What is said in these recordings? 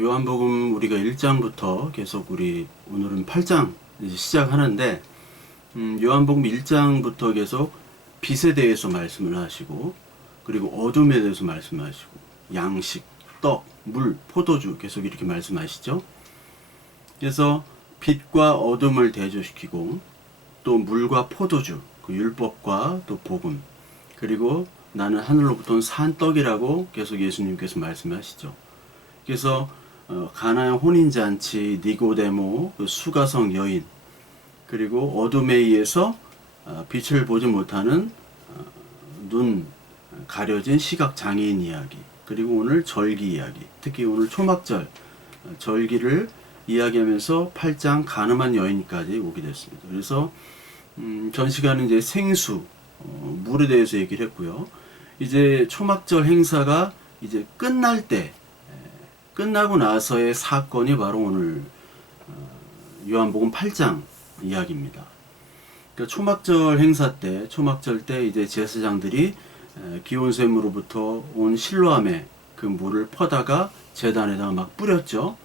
요한복음 우리가 1장부터 계속 오늘은 8장 이제 시작하는데, 요한복음 1장부터 계속 빛에 대해서 말씀을 하시고, 그리고 어둠에 대해서 말씀하시고, 양식, 떡, 물, 포도주 계속 이렇게 말씀하시죠. 그래서 빛과 어둠을 대조시키고, 또 물과 포도주, 그 율법과 또 복음, 그리고 나는 하늘로부터 온 산 떡이라고 계속 예수님께서 말씀하시죠. 그래서 가나의 혼인잔치, 니고데모, 그 수가성 여인, 그리고 어둠에 의해서 빛을 보지 못하는 눈 가려진 시각 장애인 이야기, 그리고 오늘 절기 이야기, 특히 오늘 초막절 절기를 이야기하면서 8장 가늠한 여인까지 오게 됐습니다. 그래서 전 시간은 이제 생수, 물에 대해서 얘기를 했고요. 이제 초막절 행사가 이제 끝나고 나서의 사건이 바로 오늘 요한복음 8장 이야기입니다. 그러니까 초막절 때 이제 제사장들이 기온샘으로부터 온 실로암에 그 물을 퍼다가 제단에다가 막 뿌렸죠.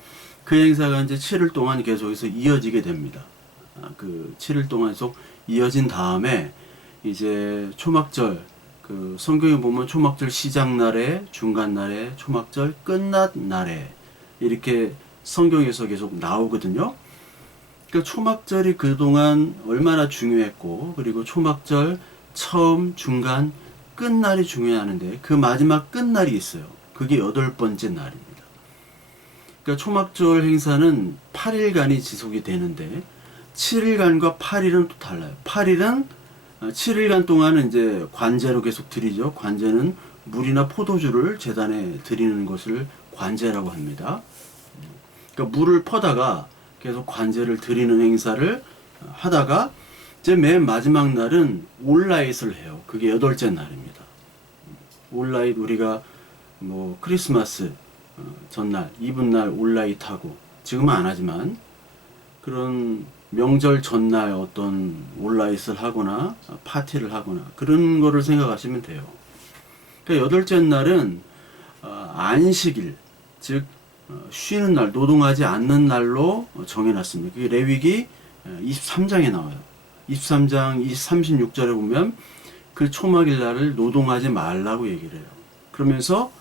그 행사가 이제 7일 동안 계속해서 이어지게 됩니다. 그 7일 동안 계속 이어진 다음에 이제 초막절, 그 성경에 보면 초막절 시작 날에, 중간 날에, 초막절 끝난 날에 이렇게 성경에서 계속 나오거든요. 그러니까 초막절이 그동안 얼마나 중요했고, 그리고 초막절 처음, 중간, 끝날이 중요하는데 그 마지막 끝날이 있어요. 그게 8번째 날입니다. 그러니까 초막절 행사는 8일간이 지속이 되는데 7일간과 8일은 또 달라요. 8일은 7일간 동안은 이제 관제로 계속 드리죠. 관제는 물이나 포도주를 제단에 드리는 것을 관제라고 합니다. 그러니까 물을 퍼다가 계속 관제를 드리는 행사를 하다가 이제 맨 마지막 날은 올라잇을 해요. 그게 8째 날입니다. 올라잇, 우리가 뭐 크리스마스 전날, 이브날 올라잇하고, 지금은 안 하지만 그런 명절 전날 어떤 올라잇을 하거나 파티를 하거나 그런 거를 생각하시면 돼요. 그러니까 8째 날은 안식일, 즉 쉬는 날, 노동하지 않는 날로 정해놨습니다. 그게 레위기 23장에 나와요. 23장 36절에 보면 그 초막일 날을 노동하지 말라고 얘기를 해요. 그러면서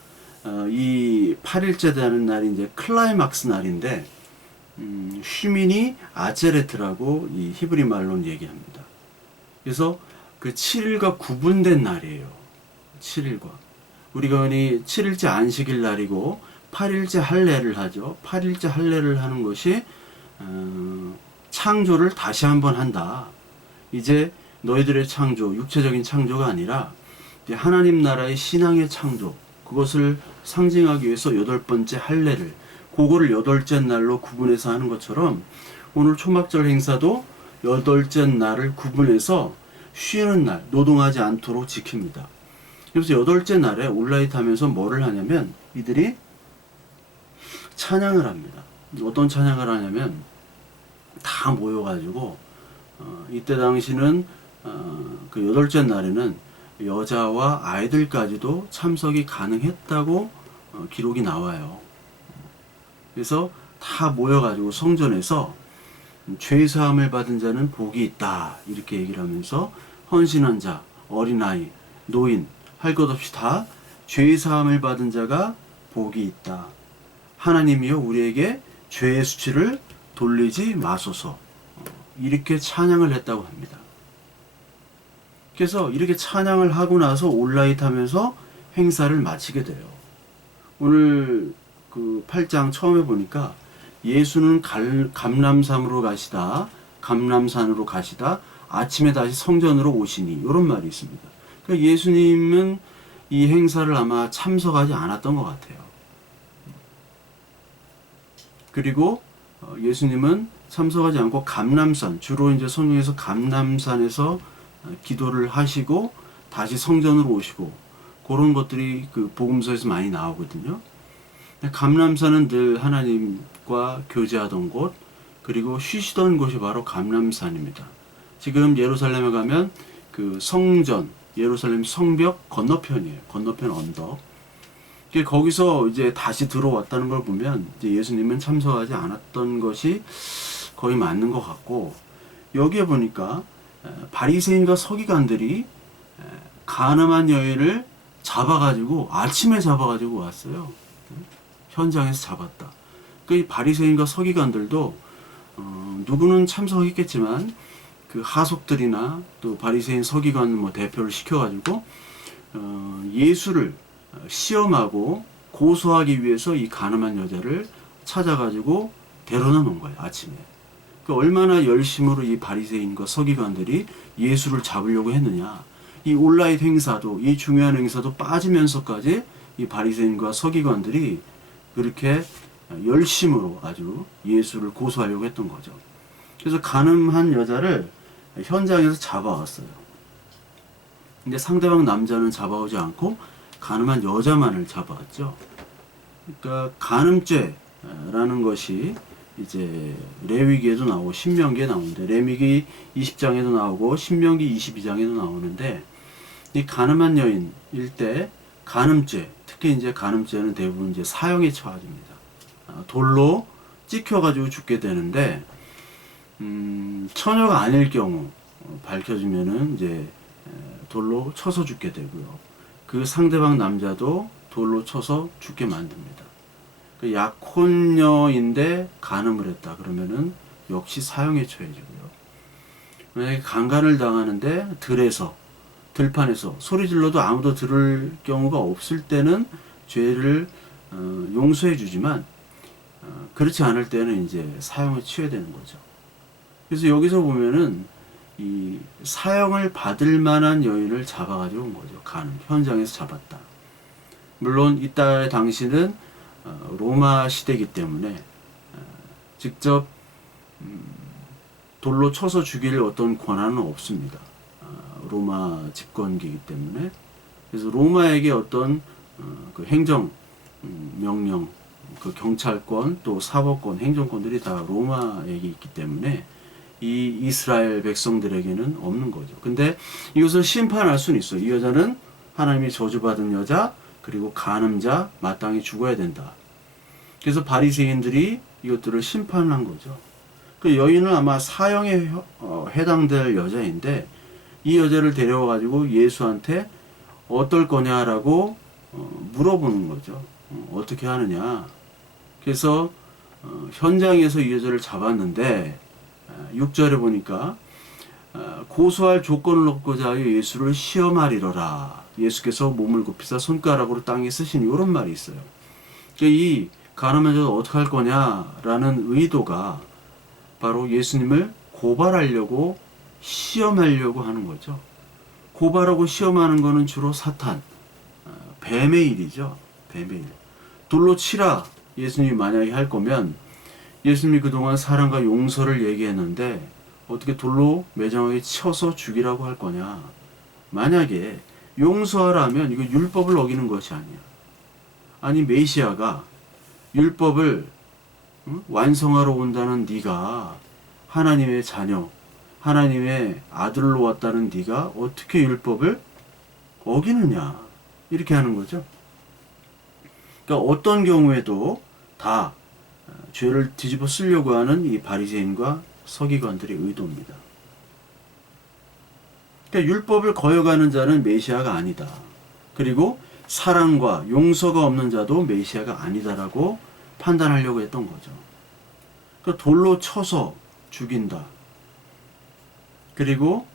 이 8일째 되는 날이 이제 클라이막스 날인데, 휘민이 아제레트라고 이 히브리 말로는 얘기합니다. 그래서 그 7일과 구분된 날이에요. 7일과. 우리가 흔히 7일째 안식일 날이고 8일째 할례를 하죠. 8일째 할례를 하는 것이 창조를 다시 한번 한다. 이제 너희들의 창조, 육체적인 창조가 아니라 이제 하나님 나라의 신앙의 창조, 그것을 상징하기 위해서 8번째 할례를, 그거를 8째 날로 구분해서 하는 것처럼 오늘 초막절 행사도 8째 날을 구분해서 쉬는 날, 노동하지 않도록 지킵니다. 그래서 8째 날에 올라잇 하면서 뭐를 하냐면 이들이 찬양을 합니다. 어떤 찬양을 하냐면 다 모여가지고 이때 당시는 그 8째 날에는 여자와 아이들까지도 참석이 가능했다고 기록이 나와요. 그래서 다 모여가지고 성전에서 죄사함을 받은 자는 복이 있다 이렇게 얘기를 하면서 헌신한 자, 어린아이, 노인 할 것 없이 다 죄사함을 받은 자가 복이 있다. 하나님이여 우리에게 죄의 수치를 돌리지 마소서, 이렇게 찬양을 했다고 합니다. 그래서 이렇게 찬양을 하고 나서 올라잇 하면서 행사를 마치게 돼요. 오늘 그 8장 처음에 보니까 예수는 감람산으로 가시다 아침에 다시 성전으로 오시니, 이런 말이 있습니다. 그러니까 예수님은 이 행사를 아마 참석하지 않았던 것 같아요. 그리고 예수님은 참석하지 않고 감람산, 주로 이제 성경에서 감람산에서 기도를 하시고 다시 성전으로 오시고, 그런 것들이 그 복음서에서 많이 나오거든요. 감람산은 늘 하나님과 교제하던 곳, 그리고 쉬시던 곳이 바로 감람산입니다. 지금 예루살렘에 가면 그 성전, 예루살렘 성벽 건너편이에요. 건너편 언덕. 거기서 이제 다시 들어왔다는 걸 보면 이제 예수님은 참석하지 않았던 것이 거의 맞는 것 같고, 여기에 보니까 바리새인과 서기관들이 가늠한 여인을 잡아가지고 아침에 잡아가지고 왔어요. 현장에서 잡았다. 이 바리새인과 서기관들도 누구는 참석했겠지만 그 하속들이나 또 바리새인 서기관 뭐 대표를 시켜가지고 예수를 시험하고 고소하기 위해서 이 가늠한 여자를 찾아가지고 데려다 놓은 거예요. 아침에. 얼마나 열심으로 이 바리새인과 서기관들이 예수를 잡으려고 했느냐. 이 온라인 행사도, 이 중요한 행사도 빠지면서까지 이 바리새인과 서기관들이 그렇게 열심으로 아주 예수를 고소하려고 했던 거죠. 그래서 가늠한 여자를 현장에서 잡아왔어요. 근데 상대방 남자는 잡아오지 않고 가늠한 여자만을 잡아왔죠. 그러니까 간음죄라는 것이 이제 레위기에도 나오고 신명기에 나오는데, 레위기 20장에도 나오고 신명기 22장에도 나오는데, 이 가늠한 여인일 때 간음죄, 특히 이제 간음죄는 대부분 이제 사형에 처해집니다. 돌로 찍혀가지고 죽게 되는데, 처녀가 아닐 경우 밝혀지면은 이제 돌로 쳐서 죽게 되고요. 그 상대방 남자도 돌로 쳐서 죽게 만듭니다. 그 약혼녀인데 간음을 했다 그러면은 역시 사형에 처해지고요. 만약에 강간을 당하는데 들판에서 소리 질러도 아무도 들을 경우가 없을 때는 죄를 용서해 주지만, 그렇지 않을 때는 이제 사형에 처해야 되는 거죠. 그래서 여기서 보면은 이 사형을 받을 만한 여인을 잡아가지고 온 거죠. 현장에서 잡았다. 물론 이때 당시는 로마 시대이기 때문에 직접 돌로 쳐서 죽일 어떤 권한은 없습니다. 로마 집권기이기 때문에. 그래서 로마에게 어떤 그 행정 명령, 그 경찰권 또 사법권, 행정권들이 다 로마에게 있기 때문에 이 이스라엘 백성들에게는 없는 거죠. 근데 이것을 심판할 수는 있어요. 이 여자는 하나님이 저주받은 여자, 그리고 간음자, 마땅히 죽어야 된다. 그래서 바리새인들이 이것들을 심판한 거죠. 그 여인은 아마 사형에 해당될 여자인데, 이 여자를 데려와가지고 예수한테 어떨 거냐라고 물어보는 거죠. 어떻게 하느냐. 그래서 현장에서 이 여자를 잡았는데 6절에 보니까 고소할 조건을 얻고자 하여 예수를 시험하리로라. 예수께서 몸을 굽히사 손가락으로 땅에 쓰신 이런 말이 있어요. 이 가늠한 자가 어떻게 할 거냐라는 의도가 바로 예수님을 고발하려고, 시험하려고 하는 거죠. 고발하고 시험하는 거는 주로 사탄, 뱀의 일이죠. 뱀의 일. 돌로 치라 예수님이 만약에 할 거면, 예수님이 그동안 사랑과 용서를 얘기했는데 어떻게 돌로 매정하게 쳐서 죽이라고 할 거냐. 만약에 용서하라면 이거 율법을 어기는 것이 아니야. 아니 메시아가 율법을 완성하러 온다는 네가, 하나님의 자녀, 하나님의 아들로 왔다는 네가 어떻게 율법을 어기느냐, 이렇게 하는 거죠. 그러니까 어떤 경우에도 다 죄를 뒤집어 쓰려고 하는 이 바리새인과 서기관들의 의도입니다. 그러니까 율법을 거역하는 자는 메시아가 아니다. 그리고 사랑과 용서가 없는 자도 메시아가 아니다라고 판단하려고 했던 거죠. 그러니까 돌로 쳐서 죽인다. 그리고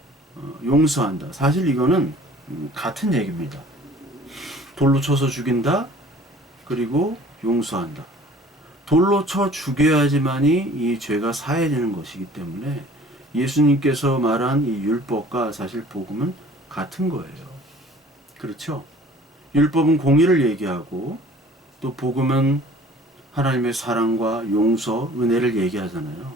용서한다. 사실 이거는 같은 얘기입니다. 돌로 쳐서 죽인다. 그리고 용서한다. 돌로 쳐 죽여야지만이 이 죄가 사해지는 것이기 때문에 예수님께서 말한 이 율법과 사실 복음은 같은 거예요. 그렇죠? 율법은 공의를 얘기하고 또 복음은 하나님의 사랑과 용서, 은혜를 얘기하잖아요.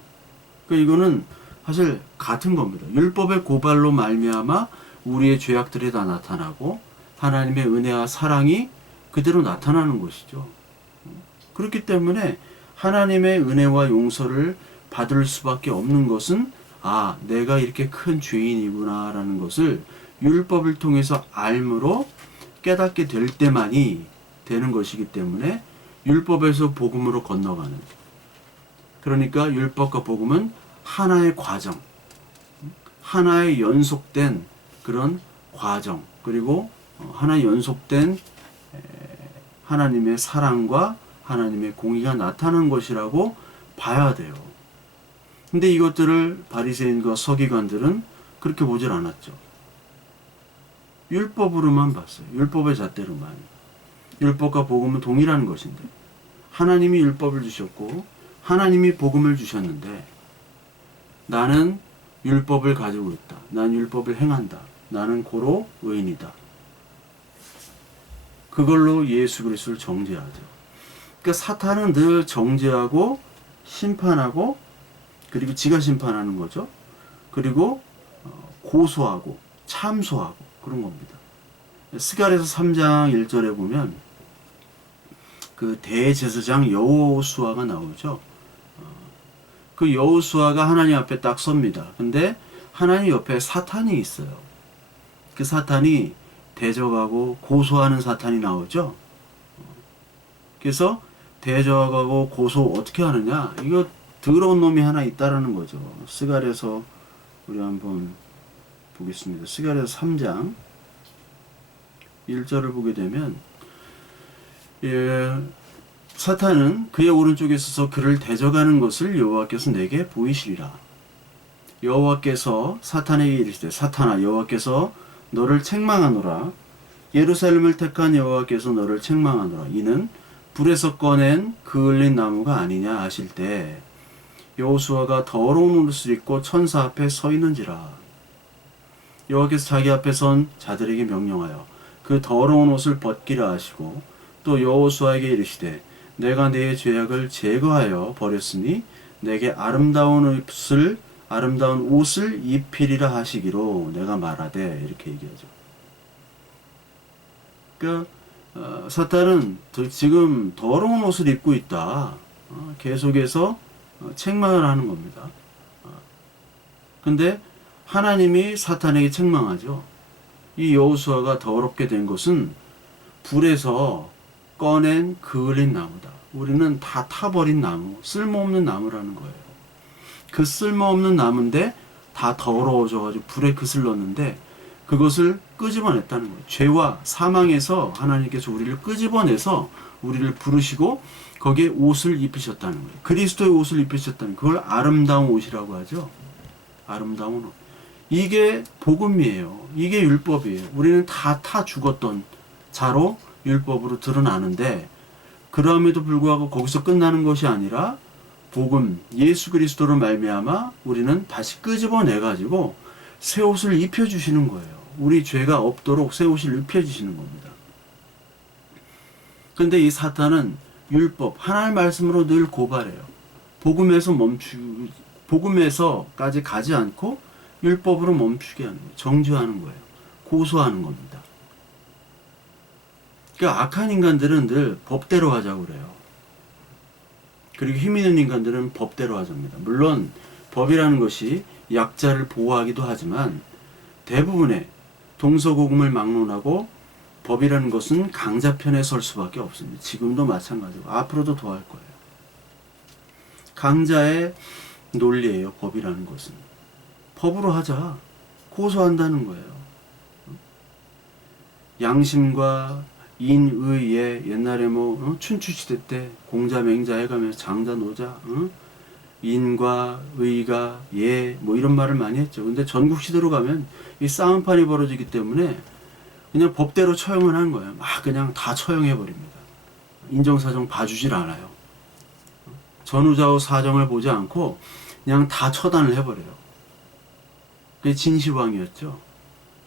그러니까 이거는 사실 같은 겁니다. 율법의 고발로 말미암아 우리의 죄악들이 다 나타나고 하나님의 은혜와 사랑이 그대로 나타나는 것이죠. 그렇기 때문에 하나님의 은혜와 용서를 받을 수밖에 없는 것은, 아, 내가 이렇게 큰 죄인이구나 라는 것을 율법을 통해서 알므로 깨닫게 될 때만이 되는 것이기 때문에 율법에서 복음으로 건너가는, 그러니까 율법과 복음은 하나의 과정, 하나의 연속된 그런 과정, 그리고 하나의 연속된 하나님의 사랑과 하나님의 공의가 나타난 것이라고 봐야 돼요. 근데 이것들을 바리새인과 서기관들은 그렇게 보질 않았죠. 율법으로만 봤어요. 율법의 잣대로만. 율법과 복음은 동일한 것인데, 하나님이 율법을 주셨고 하나님이 복음을 주셨는데, 나는 율법을 가지고 있다, 난 율법을 행한다, 나는 고로 의인이다, 그걸로 예수 그리스도를 정죄하죠. 그러니까 사탄은 늘 정죄하고 심판하고, 그리고 지가 심판하는 거죠. 그리고 고소하고 참소하고 그런 겁니다. 스가랴서 3장 1절에 보면 그 대제사장 여호수아가 나오죠. 그 여호수아가 하나님 앞에 딱 섭니다. 근데 하나님 옆에 사탄이 있어요. 그 사탄이 대적하고 고소하는 사탄이 나오죠. 그래서 대적하고 고소 어떻게 하느냐, 이거 더러운 놈이 하나 있다라는 거죠. 스가랴서 우리 한번 보겠습니다. 스가랴서 3장 1절을 보게 되면, 사탄은 그의 오른쪽에 서서 그를 대적하는 것을 여호와께서 내게 보이시리라. 여호와께서 사탄에게 이르시되, 사탄아, 여호와께서 너를 책망하노라. 예루살렘을 택한 여호와께서 너를 책망하노라. 이는 불에서 꺼낸 그을린 나무가 아니냐 하실 때, 여호수아가 더러운 옷을 입고 천사 앞에 서 있는지라. 여호와께서 자기 앞에 선 자들에게 명령하여 그 더러운 옷을 벗기라 하시고, 또 여호수아에게 이르시되, 내가 네 죄악을 제거하여 버렸으니 내게 아름다운 옷을 입히리라 하시기로 내가 말하되, 이렇게 얘기하죠. 그러니까 사탄은 지금 더러운 옷을 입고 있다, 계속해서 책망을 하는 겁니다. 근데 하나님이 사탄에게 책망하죠. 이 여호수아가 더럽게 된 것은 불에서 꺼낸 그을린 나무다. 우리는 다 타버린 나무, 쓸모없는 나무라는 거예요. 그 쓸모없는 나무인데 다 더러워져가지고 불에 그슬 넣었는데, 그것을 끄집어냈다는 거예요. 죄와 사망에서 하나님께서 우리를 끄집어내서 우리를 부르시고 거기에 옷을 입히셨다는 거예요. 그리스도의 옷을 입히셨다는 거예요. 그걸 아름다운 옷이라고 하죠. 아름다운 옷. 이게 복음이에요. 이게 율법이에요. 우리는 다 타 죽었던 자로 율법으로 드러나는데, 그럼에도 불구하고 거기서 끝나는 것이 아니라 복음, 예수 그리스도로 말미암아 우리는 다시 끄집어내 가지고 새 옷을 입혀주시는 거예요. 우리 죄가 없도록 새 옷을 입혀주시는 겁니다. 근데 이 사탄은 율법, 하나님의 말씀으로 늘 고발해요. 복음에서까지 가지 않고 율법으로 멈추게 하는 거예요. 정죄하는 거예요. 고소하는 겁니다. 그러니까 악한 인간들은 늘 법대로 하자고 그래요. 그리고 힘 있는 인간들은 법대로 하자입니다. 물론 법이라는 것이 약자를 보호하기도 하지만, 대부분의 동서고금을 막론하고 법이라는 것은 강자 편에 설 수밖에 없습니다. 지금도 마찬가지고 앞으로도 더 할 거예요. 강자의 논리예요. 법이라는 것은 법으로 하자, 고소한다는 거예요. 양심과 인의에, 옛날에 춘추시대 때 공자 맹자 해가면서 장자 노자, 인과 의가 예, 이런 말을 많이 했죠. 근데 전국시대로 가면 이 싸움판이 벌어지기 때문에 그냥 법대로 처형을 한 거예요. 막 그냥 다 처형해 버립니다. 인정사정 봐주질 않아요. 전후좌우 사정을 보지 않고 그냥 다 처단을 해버려요. 그게 진시황이었죠.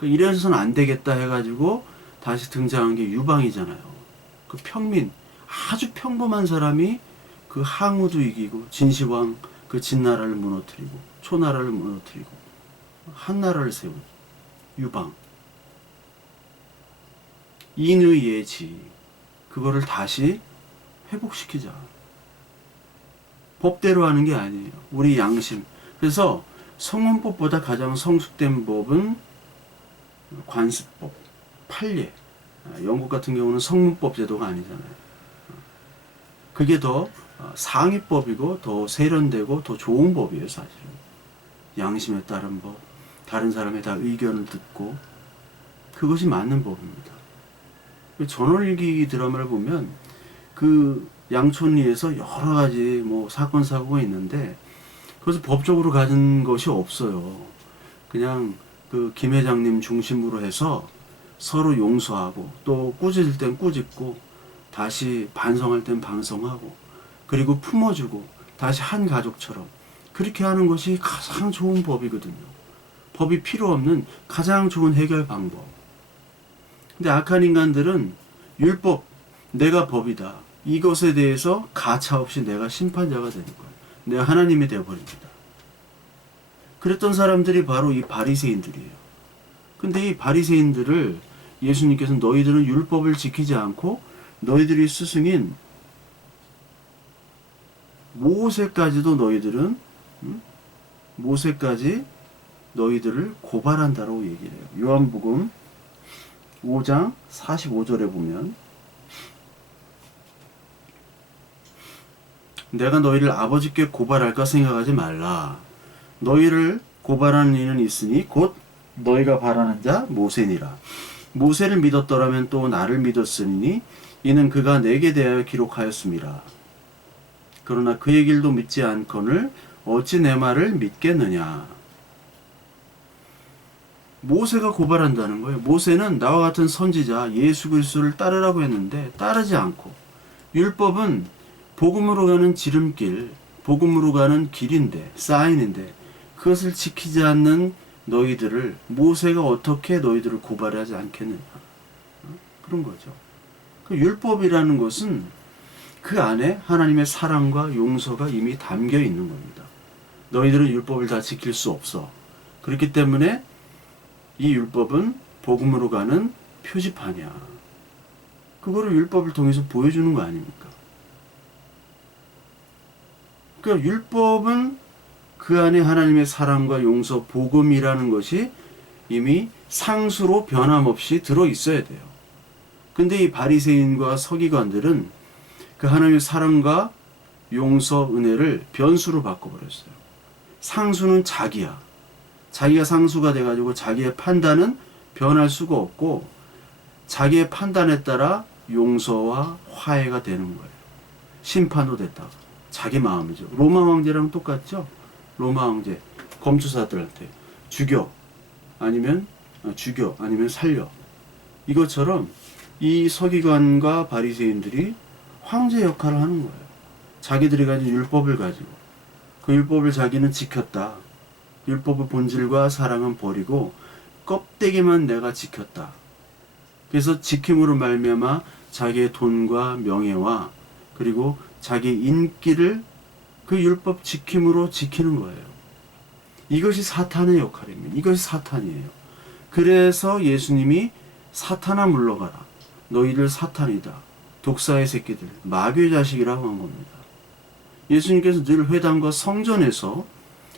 이래서는 안 되겠다 해가지고 다시 등장한 게 유방이잖아요. 그 평민, 아주 평범한 사람이 그 항우도 이기고, 진시황 그 진나라를 무너뜨리고, 초나라를 무너뜨리고, 한나라를 세운 유방. 인의예지, 그거를 다시 회복시키자. 법대로 하는 게 아니에요. 우리 양심. 그래서 성문법보다 가장 성숙된 법은 관습법, 판례. 영국 같은 경우는 성문법 제도가 아니잖아요. 그게 더 상위법이고 더 세련되고 더 좋은 법이에요, 사실은. 양심에 따른 법, 다른 사람의 다 의견을 듣고 그것이 맞는 법입니다. 전원일기 드라마를 보면 그 양촌리에서 여러 가지 뭐 사건 사고가 있는데 그것을 법적으로 가진 것이 없어요. 그냥 그 김 회장님 중심으로 해서 서로 용서하고 또 꾸짖을 땐 꾸짖고 다시 반성할 땐 반성하고 그리고 품어주고 다시 한 가족처럼 그렇게 하는 것이 가장 좋은 법이거든요. 법이 필요 없는 가장 좋은 해결 방법. 근데 악한 인간들은 율법, 내가 법이다. 이것에 대해서 가차없이 내가 심판자가 되는 거예요. 내가 하나님이 되어버립니다. 그랬던 사람들이 바로 이 바리새인들이에요. 근데 이 바리새인들을 예수님께서 너희들은 율법을 지키지 않고 너희들이 스승인 모세까지도 너희들은 모세까지 너희들을 고발한다라고 얘기를 해요. 요한복음 5장 45절에 보면 내가 너희를 아버지께 고발할까 생각하지 말라. 너희를 고발하는 이는 있으니 곧 너희가 바라는 자 모세니라. 모세를 믿었더라면 또 나를 믿었으니 이는 그가 내게 대하여 기록하였음이라. 그러나 그의 길도 믿지 않거늘 어찌 내 말을 믿겠느냐. 모세가 고발한다는 거예요. 모세는 나와 같은 선지자 예수 그리스도를 따르라고 했는데 따르지 않고 율법은 복음으로 가는 지름길, 복음으로 가는 길인데 사인인데 그것을 지키지 않는 너희들을 모세가 어떻게 너희들을 고발하지 않겠느냐. 그런 거죠. 그 율법이라는 것은 그 안에 하나님의 사랑과 용서가 이미 담겨 있는 겁니다. 너희들은 율법을 다 지킬 수 없어. 그렇기 때문에 이 율법은 복음으로 가는 표지판이야. 그거를 율법을 통해서 보여주는 거 아닙니까? 그러니까 율법은 그 안에 하나님의 사랑과 용서, 복음이라는 것이 이미 상수로 변함없이 들어 있어야 돼요. 근데 이 바리새인과 서기관들은 그 하나님의 사랑과 용서, 은혜를 변수로 바꿔버렸어요. 상수는 자기야. 자기가 상수가 돼가지고 자기의 판단은 변할 수가 없고 자기의 판단에 따라 용서와 화해가 되는 거예요. 심판도 됐다가 자기 마음이죠. 로마 황제랑 똑같죠. 로마 황제 검투사들한테 죽여 아니면 살려. 이것처럼 이 서기관과 바리새인들이 황제 역할을 하는 거예요. 자기들이 가진 율법을 가지고 그 율법을 자기는 지켰다. 율법의 본질과 사랑은 버리고 껍데기만 내가 지켰다. 그래서 지킴으로 말미암아 자기의 돈과 명예와 그리고 자기 인기를 그 율법 지킴으로 지키는 거예요. 이것이 사탄의 역할입니다. 이것이 사탄이에요. 그래서 예수님이 사탄아 물러가라. 너희들 사탄이다. 독사의 새끼들, 마귀의 자식이라고 한 겁니다. 예수님께서 늘 회당과 성전에서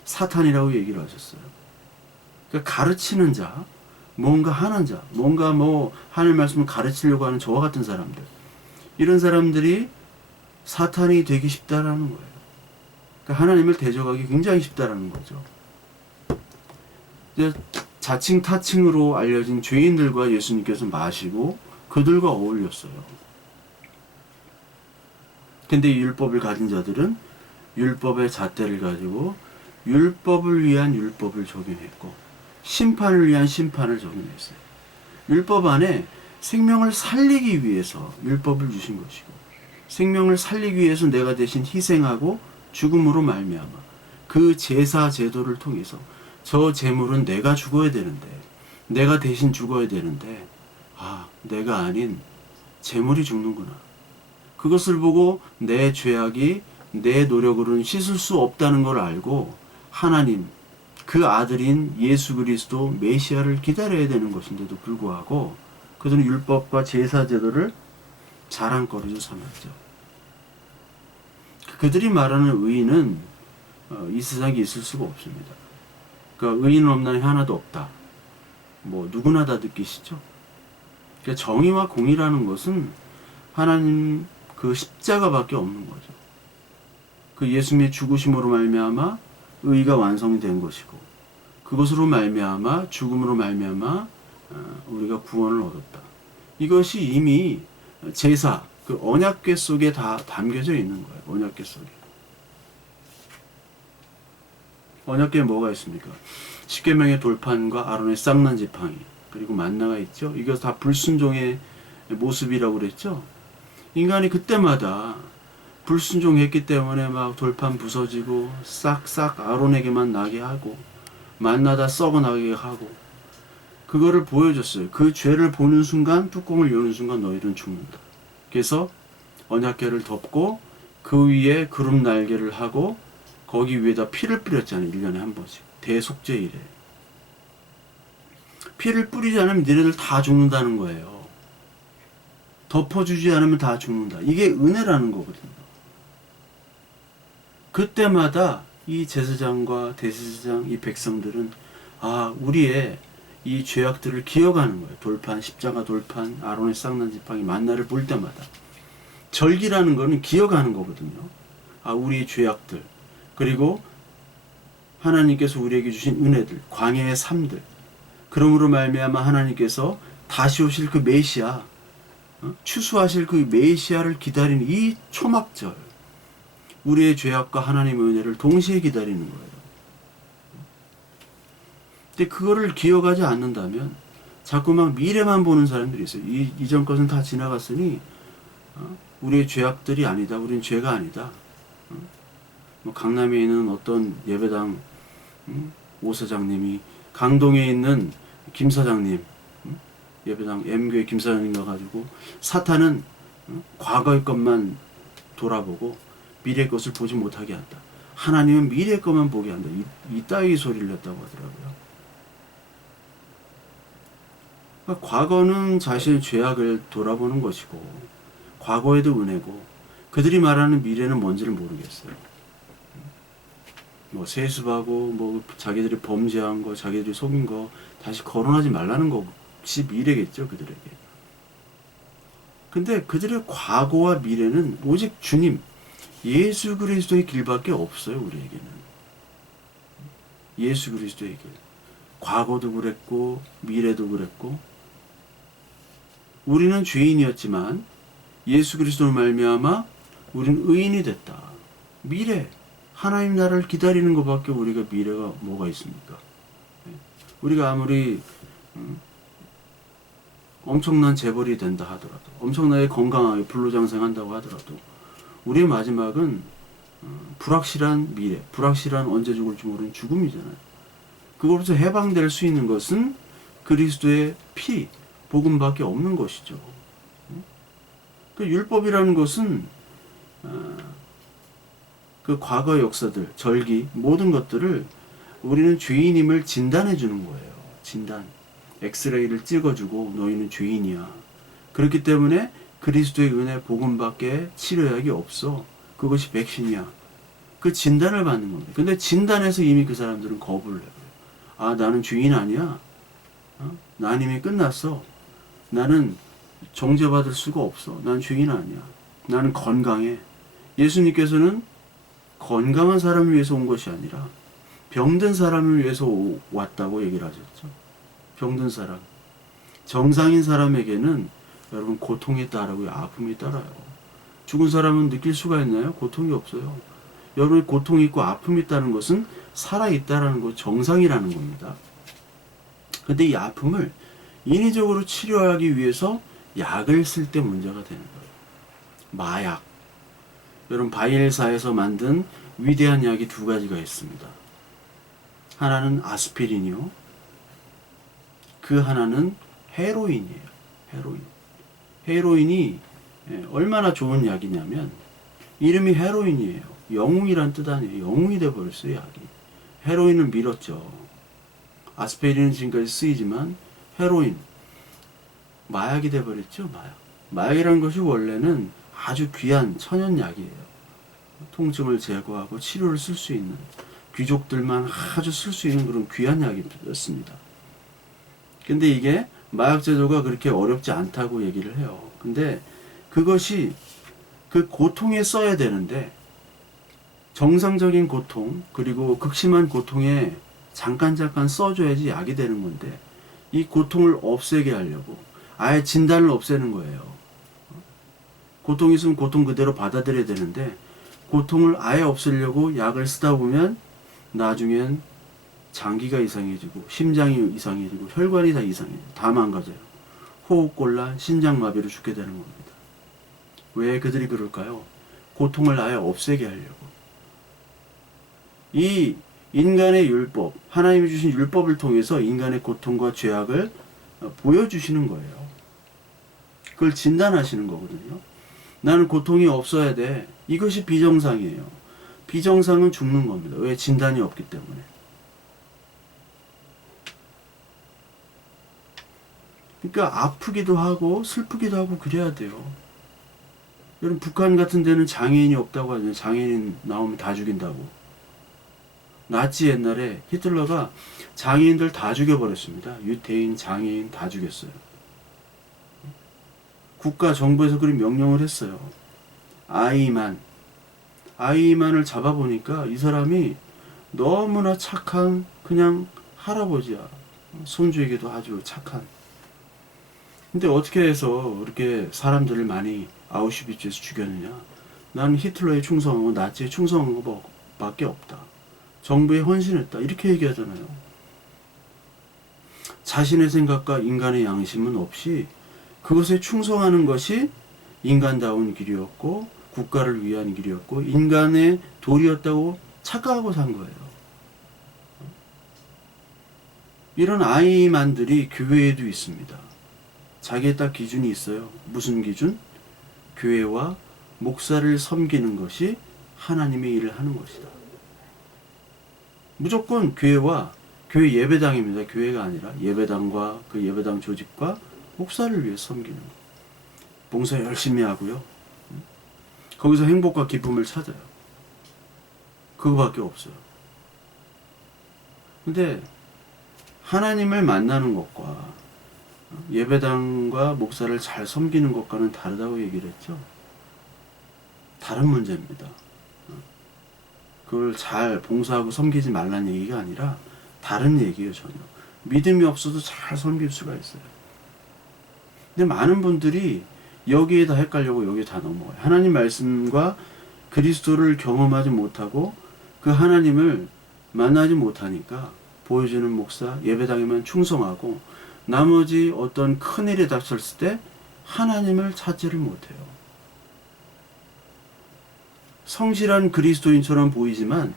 사탄이라고 얘기를 하셨어요. 그러니까 가르치는 자, 뭔가 하는 자, 뭔가 뭐 하나님 말씀을 가르치려고 하는 저와 같은 사람들, 이런 사람들이 사탄이 되기 쉽다라는 거예요. 그러니까 하나님을 대적하기 굉장히 쉽다라는 거죠. 이제 자칭 타칭으로 알려진 죄인들과 예수님께서 마시고 그들과 어울렸어요. 근데 이 율법을 가진 자들은 율법의 잣대를 가지고 율법을 위한 율법을 적용했고 심판을 위한 심판을 적용했어요. 율법 안에 생명을 살리기 위해서 율법을 주신 것이고 생명을 살리기 위해서 내가 대신 희생하고 죽음으로 말미암아 그 제사 제도를 통해서 저 제물은 내가 죽어야 되는데 내가 대신 죽어야 되는데 내가 아닌 제물이 죽는구나. 그것을 보고 내 죄악이 내 노력으로는 씻을 수 없다는 걸 알고 하나님 그 아들인 예수 그리스도 메시아를 기다려야 되는 것인데도 불구하고 그들은 율법과 제사 제도를 자랑거리로 삼았죠. 그들이 말하는 의인은 이 세상에 있을 수가 없습니다. 그러니까 의인은 없나니 하나도 없다. 뭐 누구나 다 느끼시죠? 그러니까 정의와 공의라는 것은 하나님 그 십자가밖에 없는 거죠. 그 예수님의 죽으심으로 말미암아 의가 완성이 된 것이고, 그것으로 말미암아 죽음으로 말미암아 우리가 구원을 얻었다. 이것이 이미 제사, 그 언약궤 속에 다 담겨져 있는 거예요. 언약궤 속에. 언약궤에 뭐가 있습니까? 십계명의 돌판과 아론의 쌍난 지팡이, 그리고 만나가 있죠. 이것 다 불순종의 모습이라고 그랬죠. 인간이 그때마다 불순종했기 때문에 막 돌판 부서지고 싹싹 아론에게만 나게 하고 만나다 썩어나게 하고, 그거를 보여줬어요. 그 죄를 보는 순간, 뚜껑을 여는 순간 너희들은 죽는다. 그래서 언약궤를 덮고 그 위에 구름 날개를 하고 거기 위에다 피를 뿌렸잖아요. 1년에 한 번씩. 대속죄일에. 피를 뿌리지 않으면 너희들 다 죽는다는 거예요. 덮어주지 않으면 다 죽는다. 이게 은혜라는 거거든요. 그때마다 이 제사장과 대제사장, 이 백성들은 우리의 이 죄악들을 기억하는 거예요. 돌판, 십자가 돌판, 아론의 쌍난 지팡이, 만나를 볼 때마다. 절기라는 거는 기억하는 거거든요. 우리의 죄악들, 그리고 하나님께서 우리에게 주신 은혜들, 광야의 삶들, 그러므로 말미암아 하나님께서 다시 오실 그 메시아, 추수하실 그 메시아를 기다리는 이 초막절, 우리의 죄악과 하나님의 은혜를 동시에 기다리는 거예요. 근데 그거를 기억하지 않는다면 자꾸만 미래만 보는 사람들이 있어요. 이전 것은 다 지나갔으니 우리의 죄악들이 아니다. 우리는 죄가 아니다. 강남에 있는 어떤 예배당 오 사장님이 강동에 있는 김 사장님, 예배당 M교회 김 사장님 가가지고 사탄은 과거의 것만 돌아보고 미래의 것을 보지 못하게 한다. 하나님은 미래의 것만 보게 한다. 이따위 소리를 냈다고 하더라고요. 그러니까 과거는 자신의 죄악을 돌아보는 것이고, 과거에도 은혜고, 그들이 말하는 미래는 뭔지를 모르겠어요. 세습하고 자기들이 범죄한 거, 자기들이 속인 거 다시 거론하지 말라는 것이 미래겠죠, 그들에게. 근데 그들의 과거와 미래는 오직 주님 예수 그리스도의 길밖에 없어요. 우리에게는 예수 그리스도의 길. 과거도 그랬고 미래도 그랬고, 우리는 죄인이었지만 예수 그리스도로 말미암아 우리는 의인이 됐다. 미래, 하나님 나라를 기다리는 것밖에 우리가 미래가 뭐가 있습니까? 우리가 아무리 엄청난 재벌이 된다 하더라도, 엄청나게 건강하게 불로장생한다고 하더라도 우리의 마지막은 불확실한 미래, 불확실한 언제 죽을지 모르는 죽음이잖아요. 그것으로서 해방될 수 있는 것은 그리스도의 피, 복음밖에 없는 것이죠. 그 율법이라는 것은 그 과거 역사들, 절기, 모든 것들을 우리는 죄인임을 진단해 주는 거예요. 진단. 엑스레이를 찍어주고 너희는 죄인이야. 그렇기 때문에 그리스도의 은혜 복음밖에 치료약이 없어. 그것이 백신이야. 그 진단을 받는 겁니다. 근데 진단에서 이미 그 사람들은 거부를 해요. 나는 죄인 아니야. 난 이미 끝났어. 나는 정죄받을 수가 없어. 난 죄인 아니야. 나는 건강해. 예수님께서는 건강한 사람을 위해서 온 것이 아니라 병든 사람을 위해서 왔다고 얘기를 하셨죠. 병든 사람. 정상인 사람에게는 여러분 고통이 따르고요. 아픔이 따라요. 죽은 사람은 느낄 수가 있나요? 고통이 없어요. 여러분이 고통이 있고 아픔이 있다는 것은 살아있다라는 것, 정상이라는 겁니다. 근데 이 아픔을 인위적으로 치료하기 위해서 약을 쓸 때 문제가 되는 거예요. 마약. 여러분 바이엘사에서 만든 위대한 약이 두 가지가 있습니다. 하나는 아스피린이요. 그 하나는 헤로인이에요. 헤로인. 헤로인이 얼마나 좋은 약이냐면 이름이 헤로인이에요. 영웅이란 뜻 아니에요. 영웅이 돼버렸어요, 약이. 헤로인을 밀었죠. 아스피린은 지금까지 쓰이지만 헤로인, 마약이 돼버렸죠. 마약이라는 것이 원래는 아주 귀한 천연약이에요. 통증을 제거하고 치료를 쓸 수 있는, 귀족들만 아주 쓸 수 있는 그런 귀한 약이었습니다. 근데 이게 마약 제조가 그렇게 어렵지 않다고 얘기를 해요. 근데 그것이 그 고통에 써야 되는데, 정상적인 고통 그리고 극심한 고통에 잠깐 써줘야지 약이 되는 건데, 이 고통을 없애게 하려고 아예 진단을 없애는 거예요. 고통이 있으면 고통 그대로 받아들여야 되는데, 고통을 아예 없애려고 약을 쓰다 보면 나중엔 장기가 이상해지고 심장이 이상해지고 혈관이 다 이상해지고 다 망가져요. 호흡곤란, 심장마비로 죽게 되는 겁니다. 왜 그들이 그럴까요? 고통을 아예 없애게 하려고. 이 인간의 율법, 하나님이 주신 율법을 통해서 인간의 고통과 죄악을 보여주시는 거예요. 그걸 진단하시는 거거든요. 나는 고통이 없어야 돼. 이것이 비정상이에요. 비정상은 죽는 겁니다. 왜? 진단이 없기 때문에. 그러니까 아프기도 하고 슬프기도 하고 그래야 돼요. 여러분, 북한 같은 데는 장애인이 없다고 하잖아요. 장애인 나오면 다 죽인다고. 나치 옛날에 히틀러가 장애인들 다 죽여버렸습니다. 유태인, 장애인 다 죽였어요. 국가 정부에서 그런 명령을 했어요. 아이만을 잡아보니까 이 사람이 너무나 착한 그냥 할아버지야. 손주에게도 아주 착한. 근데 어떻게 해서 이렇게 사람들을 많이 아우슈비츠에서 죽였느냐? 나는 히틀러에 충성하고 나치에 충성한 것밖에 없다. 정부에 헌신했다. 이렇게 얘기하잖아요. 자신의 생각과 인간의 양심은 없이 그것에 충성하는 것이 인간다운 길이었고 국가를 위한 길이었고 인간의 도리였다고 착각하고 산 거예요. 이런 아이만들이 교회에도 있습니다. 자기의 딱 기준이 있어요. 무슨 기준? 교회와 목사를 섬기는 것이 하나님의 일을 하는 것이다. 무조건 교회와 교회 예배당입니다. 교회가 아니라 예배당과 그 예배당 조직과 목사를 위해 섬기는 것. 봉사 열심히 하고요. 거기서 행복과 기쁨을 찾아요. 그거밖에 없어요. 근데 하나님을 만나는 것과 예배당과 목사를 잘 섬기는 것과는 다르다고 얘기를 했죠. 다른 문제입니다. 그걸 잘 봉사하고 섬기지 말라는 얘기가 아니라 다른 얘기예요. 전혀. 믿음이 없어도 잘 섬길 수가 있어요. 근데 많은 분들이 여기에 다 헷갈려고 여기에 다 넘어가요. 하나님 말씀과 그리스도를 경험하지 못하고 그 하나님을 만나지 못하니까 보여주는 목사, 예배당에만 충성하고 나머지 어떤 큰일이 닥쳤을 때 하나님을 찾지를 못해요. 성실한 그리스도인처럼 보이지만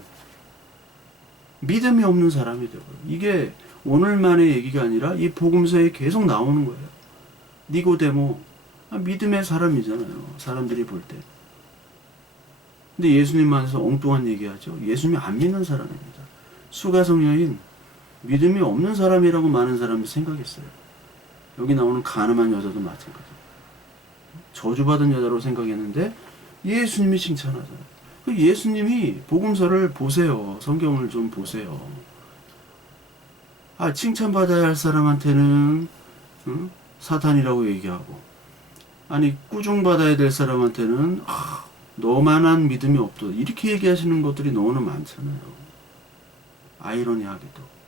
믿음이 없는 사람이 되고요. 이게 오늘만의 얘기가 아니라 이 복음서에 계속 나오는 거예요. 니고데모, 믿음의 사람이잖아요. 사람들이 볼 때. 근데 예수님 안에서 엉뚱한 얘기하죠. 예수님이 안 믿는 사람입니다. 수가성 여인, 믿음이 없는 사람이라고 많은 사람이 생각했어요. 여기 나오는 가늠한 여자도 마찬가지예요. 저주받은 여자로 생각했는데 예수님이 칭찬하잖아요. 예수님이 복음서를 보세요. 성경을 좀 보세요. 칭찬받아야 할 사람한테는 사탄이라고 얘기하고, 아니 꾸중받아야 될 사람한테는 너만한 믿음이 없다. 이렇게 얘기하시는 것들이 너무나 많잖아요. 아이러니하게도.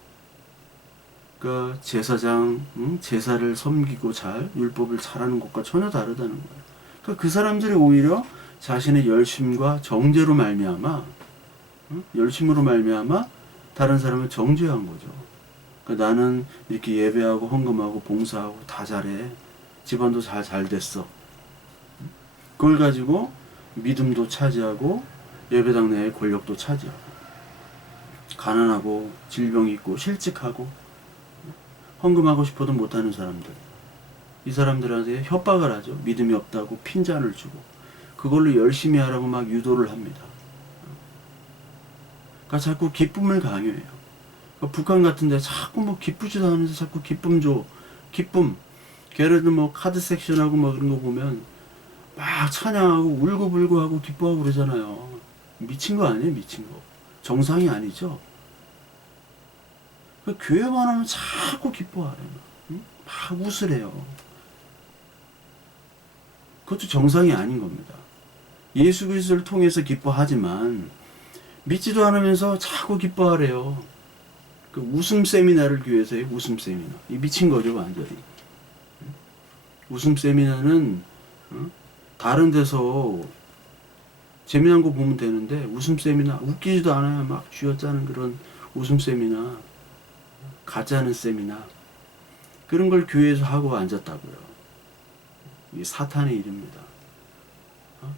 그러니까 제사장, 제사를 섬기고 잘 율법을 잘하는 것과 전혀 다르다는 거예요. 그러니까 그 사람들이 오히려 자신의 열심과 정죄로 말미암아, 열심으로 말미암아 다른 사람을 정죄한 거죠. 그러니까 나는 이렇게 예배하고 헌금하고 봉사하고 다 잘해. 집안도 잘 됐어. 그걸 가지고 믿음도 차지하고 예배당 내에 권력도 차지하고 가난하고 질병이 있고 실직하고 헌금하고 싶어도 못하는 사람들, 이 사람들한테 협박을 하죠. 믿음이 없다고 핀잔을 주고 그걸로 열심히 하라고 막 유도를 합니다. 그러니까 자꾸 기쁨을 강요해요. 그러니까 북한 같은 데 자꾸 뭐 기쁘지도 않은데 자꾸 기쁨 줘. 기쁨. 걔네들 뭐 카드 섹션하고 뭐 그런 거 보면 막 찬양하고 울고불고 하고 기뻐하고 그러잖아요. 미친 거 아니에요? 미친 거. 정상이 아니죠. 교회만 하면 자꾸 기뻐하래요. 응? 막 웃을 해요. 그것도 정상이 아닌 겁니다. 예수 그리스도를 통해서 기뻐하지만 믿지도 않으면서 자꾸 기뻐하래요. 그 웃음 세미나를 교회에서 해요. 웃음 세미나. 이 미친 거죠, 완전히. 웃음 세미나는 다른 데서 재미난 거 보면 되는데 웃음 세미나 웃기지도 않아요. 막 쥐어짜는 그런 웃음 세미나, 가짜는 세미나 그런 걸 교회에서 하고 앉았다고요. 이게 사탄의 일입니다.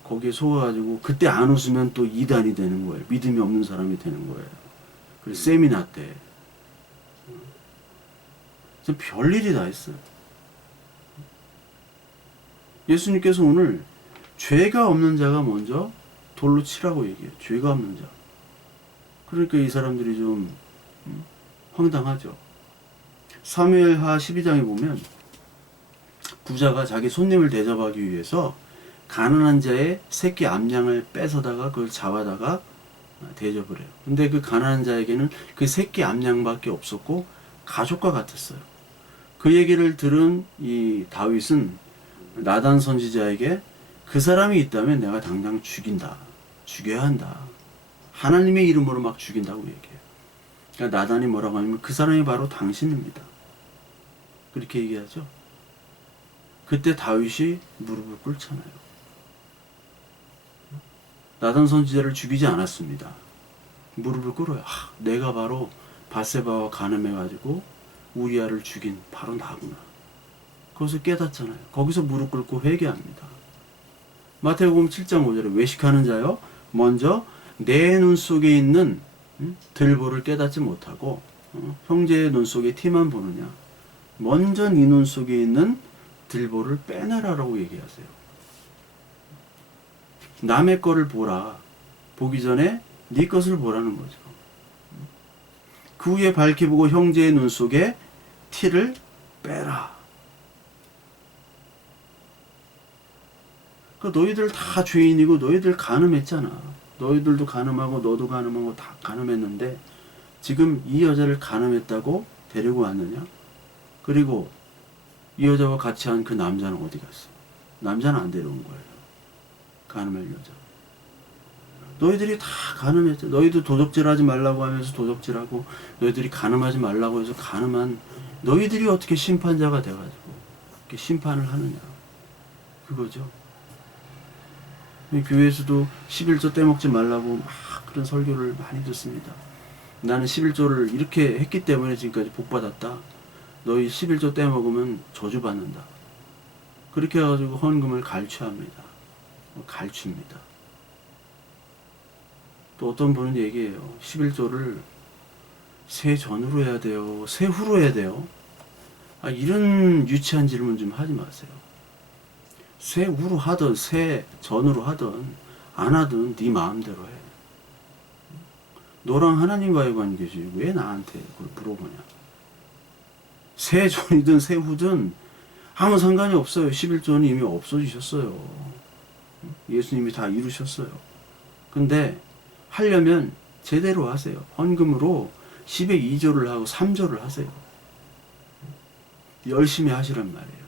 거기에 속아가지고 그때 안 웃으면 또 이단이 되는 거예요. 믿음이 없는 사람이 되는 거예요. 그래서 세미나 때 별일이 다 있어요. 예수님께서 오늘 죄가 없는 자가 먼저 돌로 치라고 얘기해요. 죄가 없는 자. 그러니까 이 사람들이 좀 황당하죠. 사무엘하 12장에 보면 부자가 자기 손님을 대접하기 위해서 가난한 자의 새끼 암양을 뺏어다가 그걸 잡아다가 대접을 해요. 근데 그 가난한 자에게는 그 새끼 암양밖에 없었고 가족과 같았어요. 그 얘기를 들은 이 다윗은 나단 선지자에게 그 사람이 있다면 내가 당장 죽인다. 죽여야 한다. 하나님의 이름으로 막 죽인다고 얘기해요. 그러니까 나단이 뭐라고 하냐면 그 사람이 바로 당신입니다. 그렇게 얘기하죠. 그때 다윗이 무릎을 꿇잖아요. 나단 선지자를 죽이지 않았습니다. 무릎을 꿇어요. 내가 바로 밧세바와 간음해가지고 우리아를 죽인 바로 나구나. 그것을 깨닫잖아요. 거기서 무릎 꿇고 회개합니다. 마태복음 7장 5절에 외식하는 자여 먼저 내 눈 속에 있는 들보를 깨닫지 못하고 형제의 눈 속에 티만 보느냐. 먼저 네 눈 속에 있는 들보를 빼내라라고 얘기하세요. 남의 거를 보라. 보기 전에 네 것을 보라는 거죠. 그 후에 밝히 보고 형제의 눈 속에 티를 빼라. 그 너희들 다 죄인이고 너희들 간음했잖아. 너희들도 간음하고 너도 간음하고 다 간음했는데 지금 이 여자를 간음했다고 데리고 왔느냐? 그리고 이 여자와 같이 한 그 남자는 어디 갔어? 남자는 안 데려온 거예요. 간음할 여자. 너희들이 다 간음했죠. 너희도 도적질하지 말라고 하면서 도적질하고 너희들이 간음하지 말라고 해서 간음한 너희들이 어떻게 심판자가 돼가지고 이렇게 심판을 하느냐. 그거죠. 교회에서도 11조 떼먹지 말라고 막 그런 설교를 많이 듣습니다. 나는 11조를 이렇게 했기 때문에 지금까지 복받았다. 너희 11조 떼먹으면 저주받는다. 그렇게 해가지고 헌금을 갈취합니다. 갈취입니다. 또 어떤 분은 얘기해요. 11조를 새 전후로 해야 돼요. 새 후로 해야 돼요. 이런 유치한 질문 좀 하지 마세요. 새 후로 하든 새 전후로 하든 안 하든 네 마음대로 해. 너랑 하나님과의 관계지 왜 나한테 그걸 물어보냐. 새 전이든 새 후든 아무 상관이 없어요. 11조는 이미 없어지셨어요. 예수님이 다 이루셨어요. 근데 하려면 제대로 하세요. 헌금으로 10의 2조를 하고 3조를 하세요. 열심히 하시란 말이에요.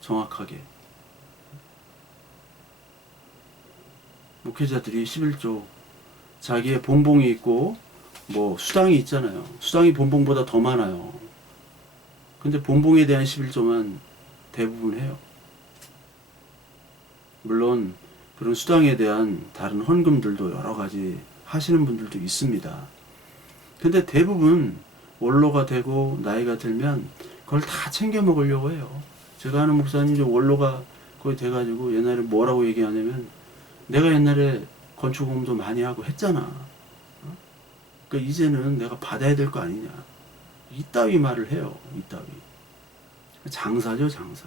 정확하게. 목회자들이 11조 자기의 본봉이 있고 뭐 수당이 있잖아요. 수당이 본봉보다 더 많아요. 근데 본봉에 대한 11조만 대부분 해요. 물론 그런 수당에 대한 다른 헌금들도 여러 가지 하시는 분들도 있습니다. 근데 대부분 원로가 되고 나이가 들면 그걸 다 챙겨 먹으려고 해요. 제가 아는 목사님 원로가 거의 돼가지고 옛날에 뭐라고 얘기하냐면 내가 옛날에 건축공도 많이 하고 했잖아. 그러니까 이제는 내가 받아야 될 거 아니냐. 이따위 말을 해요. 이따위. 장사죠, 장사.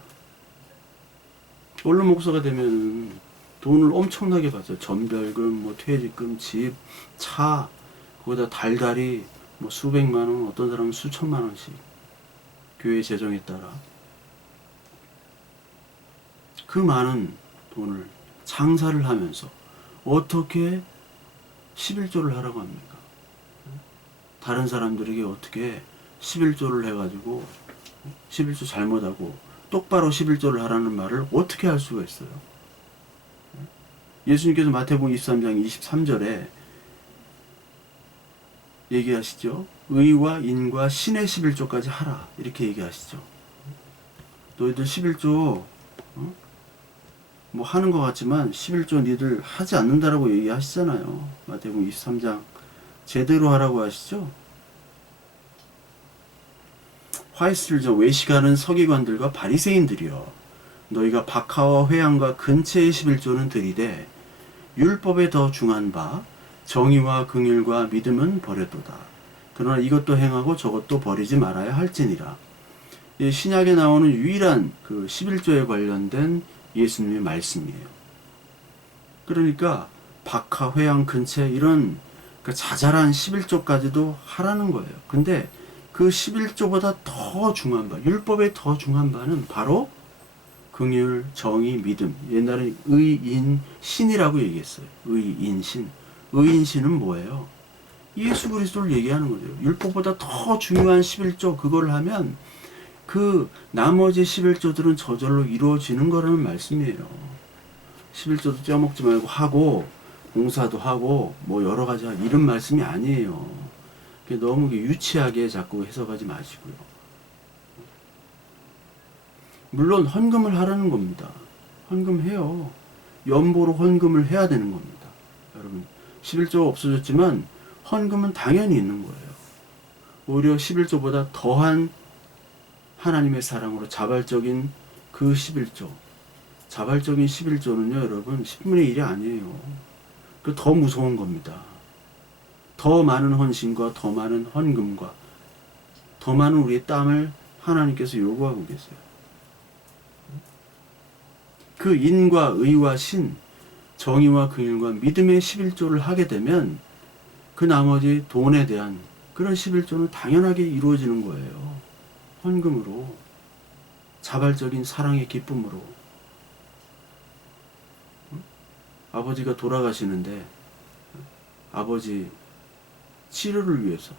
원로 목사가 되면 돈을 엄청나게 받죠. 전별금, 뭐 퇴직금, 집, 차, 거기다 달달이 뭐 수백만 원, 어떤 사람은 수천만 원씩. 교회 재정에 따라. 그 많은 돈을 장사를 하면서 어떻게 11조를 하라고 합니까? 다른 사람들에게 어떻게 11조를 해가지고 11조 잘못하고 똑바로 11조를 하라는 말을 어떻게 할 수가 있어요? 예수님께서 마태복음 23장 23절에 얘기하시죠. 의와 인과 신의 11조까지 하라. 이렇게 얘기하시죠. 너희들 11조 뭐 하는 것 같지만 11조 니들 하지 않는다라고 얘기하시잖아요. 마태복음 23장 제대로 하라고 하시죠. 화 있을 저 외식하는 서기관들과 바리새인들이여, 너희가 박하와 회양과 근처의 11조는 들이되 율법에 더 중한 바 정의와 긍휼과 믿음은 버렸도다. 그러나 이것도 행하고 저것도 버리지 말아야 할지니라. 이 신약에 나오는 유일한 그 11조에 관련된 예수님의 말씀이에요. 그러니까 박하, 회양, 근체 이런 그 자잘한 11조까지도 하라는 거예요. 근데 그 11조보다 더 중한 바, 율법에 더 중한 바는 바로 긍휼, 정의, 믿음. 옛날에 의인, 신이라고 얘기했어요. 의인, 신. 의인, 신은 뭐예요? 예수 그리스도를 얘기하는 거죠. 율법보다 더 중요한 11조 그걸 하면 그 나머지 11조들은 저절로 이루어지는 거라는 말씀이에요. 11조도 쪄먹지 말고 하고 봉사도 하고 뭐 여러 가지 이런 말씀이 아니에요. 너무 유치하게 자꾸 해석하지 마시고요. 물론 헌금을 하라는 겁니다. 헌금해요. 연보로 헌금을 해야 되는 겁니다. 여러분 11조가 없어졌지만 헌금은 당연히 있는 거예요. 오히려 11조보다 더한 하나님의 사랑으로 자발적인 그 11조, 자발적인 11조는요 여러분 10분의 1이 아니에요. 그 더 무서운 겁니다. 더 많은 헌신과 더 많은 헌금과 더 많은 우리의 땀을 하나님께서 요구하고 계세요. 그 인과 의와 신, 정의와 긍휼과 믿음의 11조를 하게 되면 그 나머지 돈에 대한 그런 11조는 당연하게 이루어지는 거예요. 헌금으로, 자발적인 사랑의 기쁨으로. 아버지가 돌아가시는데 아버지 치료를 위해서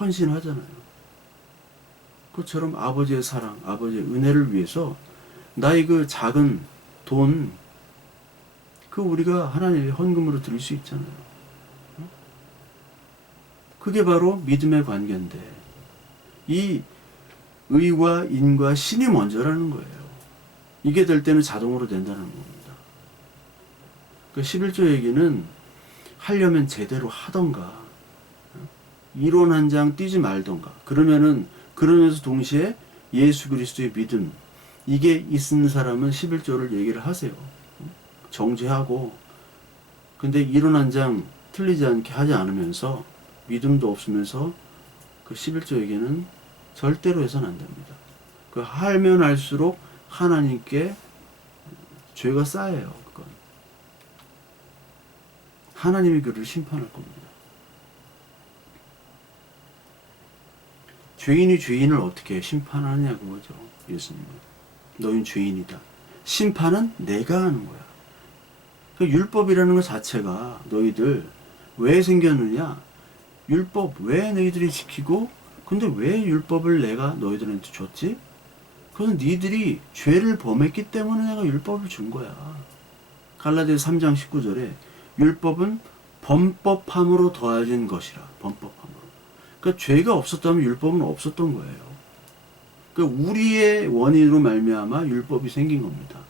헌신하잖아요. 그것처럼 아버지의 사랑, 아버지의 은혜를 위해서 나의 그 작은 돈, 그 우리가 하나님의 헌금으로 드릴 수 있잖아요. 그게 바로 믿음의 관계인데 이 의와 인과 신이 먼저라는 거예요. 이게 될 때는 자동으로 된다는 겁니다. 그 11조 얘기는 하려면 제대로 하던가 이론 한 장 띄지 말던가 그러면서 동시에 예수 그리스도의 믿음 이게 있는 사람은 11조를 얘기를 하세요. 정죄하고 근데 이론 한 장 틀리지 않게 하지 않으면서 믿음도 없으면서 그 11조 얘기는 절대로 해서는 안 됩니다. 그 하면 할수록 하나님께 죄가 쌓여요. 그건 하나님이 그를 심판할 겁니다. 죄인이 죄인을 어떻게 심판하냐고 그러죠. 예수님은 너희는 죄인이다. 심판은 내가 하는 거야. 그 율법이라는 것 자체가 너희들 왜 생겼느냐? 율법 왜 너희들이 지키고 근데 왜 율법을 내가 너희들한테 줬지? 그건 니들이 죄를 범했기 때문에 내가 율법을 준 거야. 갈라디아서 3장 19절에 율법은 범법함으로 더해진 것이라. 범법함으로. 그러니까 죄가 없었다면 율법은 없었던 거예요. 그러니까 우리의 원인으로 말미암아 율법이 생긴 겁니다.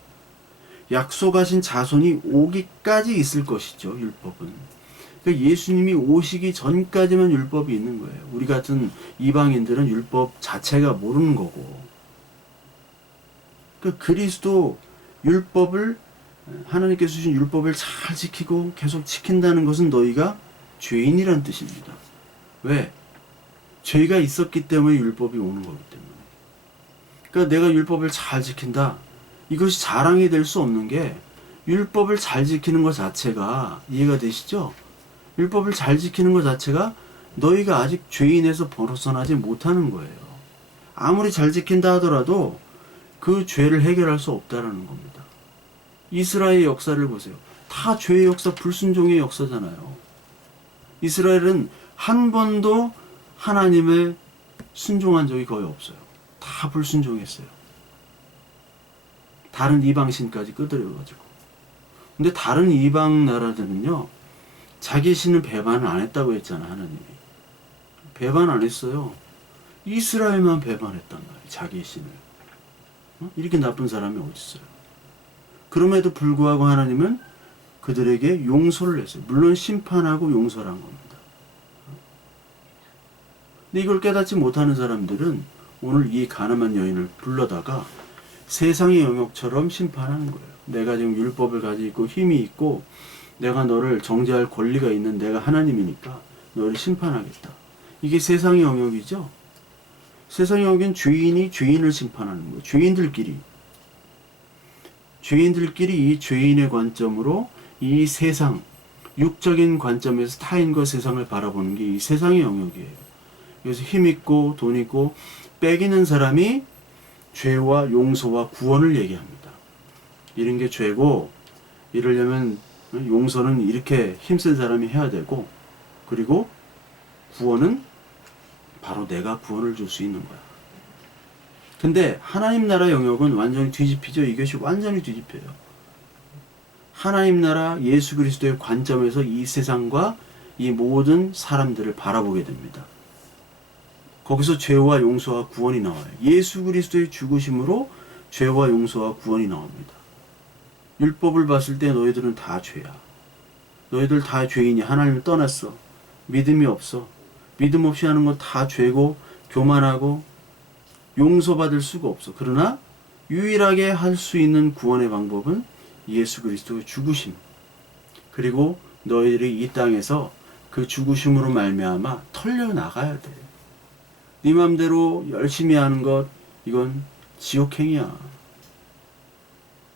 약속하신 자손이 오기까지 있을 것이죠. 율법은. 그러니까 예수님이 오시기 전까지만 율법이 있는 거예요. 우리 같은 이방인들은 율법 자체가 모르는 거고. 그 그리스도 율법을 하나님께서 주신 율법을 잘 지키고 계속 지킨다는 것은 너희가 죄인이란 뜻입니다. 왜? 죄가 있었기 때문에 율법이 오는 거기 때문에. 그러니까 내가 율법을 잘 지킨다. 이것이 자랑이 될 수 없는 게 율법을 잘 지키는 것 자체가 이해가 되시죠? 율법을 잘 지키는 것 자체가 너희가 아직 죄인에서 벗어나지 못하는 거예요. 아무리 잘 지킨다 하더라도 그 죄를 해결할 수 없다라는 겁니다. 이스라엘의 역사를 보세요. 다 죄의 역사, 불순종의 역사잖아요. 이스라엘은 한 번도 하나님의 순종한 적이 거의 없어요. 다 불순종했어요. 다른 이방신까지 끄드려가지고. 근데 다른 이방 나라들은요, 자기 신은 배반을 안 했다고 했잖아, 하나님이. 배반 안 했어요. 이스라엘만 배반했단 말이에요, 자기 신을. 이렇게 나쁜 사람이 어디 있어요? 그럼에도 불구하고 하나님은 그들에게 용서를 했어요. 물론 심판하고 용서를 한 겁니다. 근데 이걸 깨닫지 못하는 사람들은 오늘 이 가늠한 여인을 불러다가 세상의 영역처럼 심판하는 거예요. 내가 지금 율법을 가지고 있고 힘이 있고 내가 너를 정죄할 권리가 있는 내가 하나님이니까 너를 심판하겠다. 이게 세상의 영역이죠. 세상의 영역은 죄인이 죄인을 심판하는 거예요. 죄인들끼리 이 죄인의 관점으로 이 세상, 육적인 관점에서 타인과 세상을 바라보는 게 이 세상의 영역이에요. 그래서 힘있고 돈 있고 빼기는 사람이 죄와 용서와 구원을 얘기합니다. 이런 게 죄고, 이러려면 용서는 이렇게 힘센 사람이 해야 되고, 그리고 구원은 바로 내가 구원을 줄 수 있는 거야. 근데 하나님 나라 영역은 완전히 뒤집히죠. 이것이 완전히 뒤집혀요. 하나님 나라 예수 그리스도의 관점에서 이 세상과 이 모든 사람들을 바라보게 됩니다. 거기서 죄와 용서와 구원이 나와요. 예수 그리스도의 죽으심으로 죄와 용서와 구원이 나옵니다. 율법을 봤을 때 너희들은 다 죄야. 너희들 다 죄인이. 하나님을 떠났어. 믿음이 없어. 믿음 없이 하는 건 다 죄고 교만하고 용서받을 수가 없어. 그러나 유일하게 할 수 있는 구원의 방법은 예수 그리스도의 죽으심. 그리고 너희들이 이 땅에서 그 죽으심으로 말미암아 털려 나가야 돼. 네 맘대로 열심히 하는 것, 이건 지옥행이야.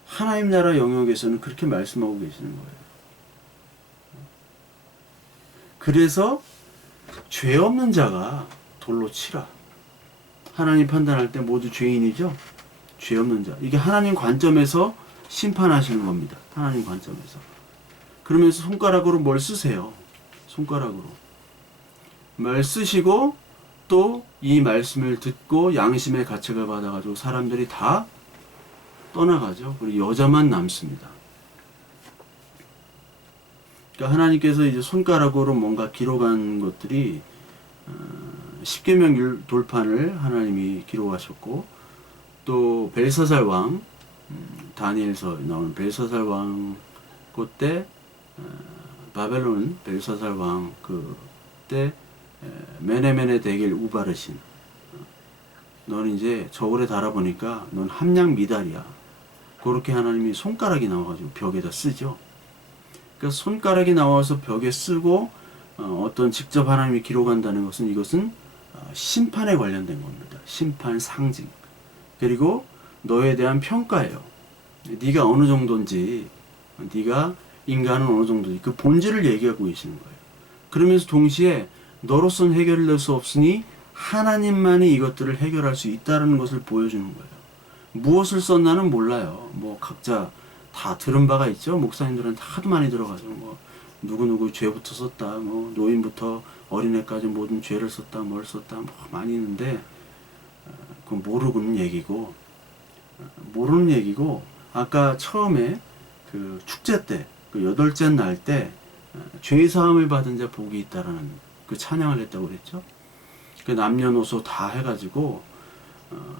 하나님 나라 영역에서는 그렇게 말씀하고 계시는 거예요. 그래서 죄 없는 자가 돌로 치라. 하나님 판단할 때 모두 죄인이죠. 죄 없는 자. 이게 하나님 관점에서 심판하시는 겁니다. 하나님 관점에서. 그러면서 손가락으로 뭘 쓰세요. 손가락으로. 뭘 쓰시고 또 이 말씀을 듣고 양심의 가책을 받아가지고 사람들이 다 떠나가죠. 그리고 여자만 남습니다. 그러니까 하나님께서 이제 손가락으로 뭔가 기록한 것들이 십계명 돌판을 하나님이 기록하셨고, 또 벨사살 왕, 다니엘서 나오는 벨사살 왕 그때 바벨론 벨사살 왕 그때 메네메네 대겔 우바르신, 넌 이제 저울에 달아보니까 넌 함량 미달이야. 그렇게 하나님이 손가락이 나와가지고 벽에다 쓰죠. 그러니까 손가락이 나와서 벽에 쓰고 어떤 직접 하나님이 기록한다는 것은, 이것은 심판에 관련된 겁니다. 심판 상징. 그리고 너에 대한 평가예요. 네가 어느 정도인지, 네가 인간은 어느 정도인지 그 본질을 얘기하고 계시는 거예요. 그러면서 동시에 너로서는 해결될 수 없으니 하나님만이 이것들을 해결할 수 있다는 것을 보여주는 거예요. 무엇을 썼나는 몰라요. 뭐 각자 다 들은 바가 있죠. 목사님들은 하도 많이 들어가죠. 뭐 누구누구 죄부터 썼다, 뭐 노인부터 어린애까지 모든 죄를 썼다, 뭘 썼다, 뭐 많이 있는데 그건 모르는 얘기고, 아까 처음에 그 축제 때, 그 8째 날 때 죄 사함을 받은 자 복이 있다라는 그 찬양을 했다고 그랬죠. 그 남녀노소 다 해가지고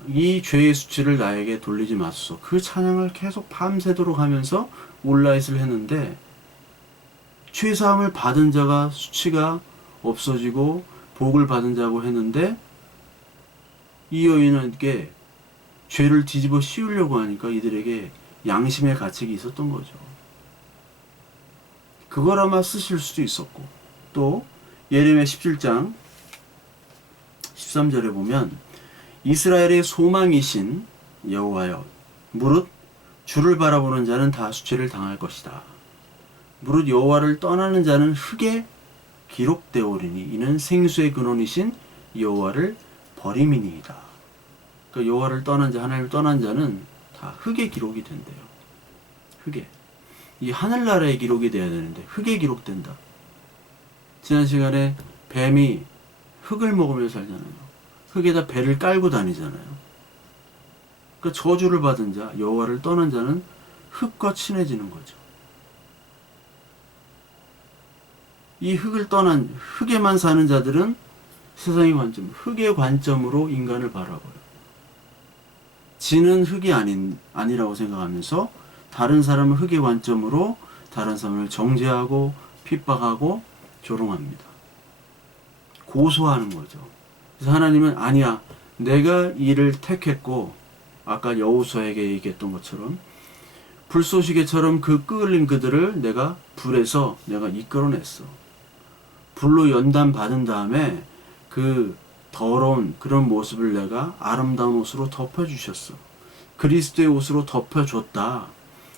이 죄의 수치를 나에게 돌리지 마소서, 그 찬양을 계속 밤새도록 하면서 올라잇을 했는데, 죄 사함을 받은 자가 수치가 없어지고 복을 받은 자고 했는데, 이 여인에게 죄를 뒤집어 씌우려고 하니까 이들에게 양심의 가책이 있었던 거죠. 그걸 아마 쓰실 수도 있었고, 또 예레미야 17장 13절에 보면 이스라엘의 소망이신 여호와여, 무릇 주를 바라보는 자는 다 수치를 당할 것이다. 무릇 여호와를 떠나는 자는 흙에 기록되오리니 이는 생수의 근원이신 여호와를 버림이니이다. 그러니까 여호와를 떠난 자, 하나님을 떠난 자는 다 흙에 기록이 된대요. 흙에. 이 하늘나라에 기록이 돼야 되는데 흙에 기록된다. 지난 시간에 뱀이 흙을 먹으며 살잖아요. 흙에다 배를 깔고 다니잖아요. 그러니까 저주를 받은 자, 여호와를 떠난 자는 흙과 친해지는 거죠. 이 흙을 떠난, 흙에만 사는 자들은 세상의 관점, 흙의 관점으로 인간을 바라봐요. 지는 흙이 아니라고 생각하면서 다른 사람을 흙의 관점으로 다른 사람을 정죄하고 핍박하고 조롱합니다. 고소하는 거죠. 그래서 하나님은 아니야, 내가 이를 택했고, 아까 여호수아에게 얘기했던 것처럼 불쏘시개처럼 그 끌린 그들을 내가 불에서 내가 이끌어냈어. 불로 연단 받은 다음에 그 더러운 그런 모습을 내가 아름다운 옷으로 덮어주셨어. 그리스도의 옷으로 덮어줬다.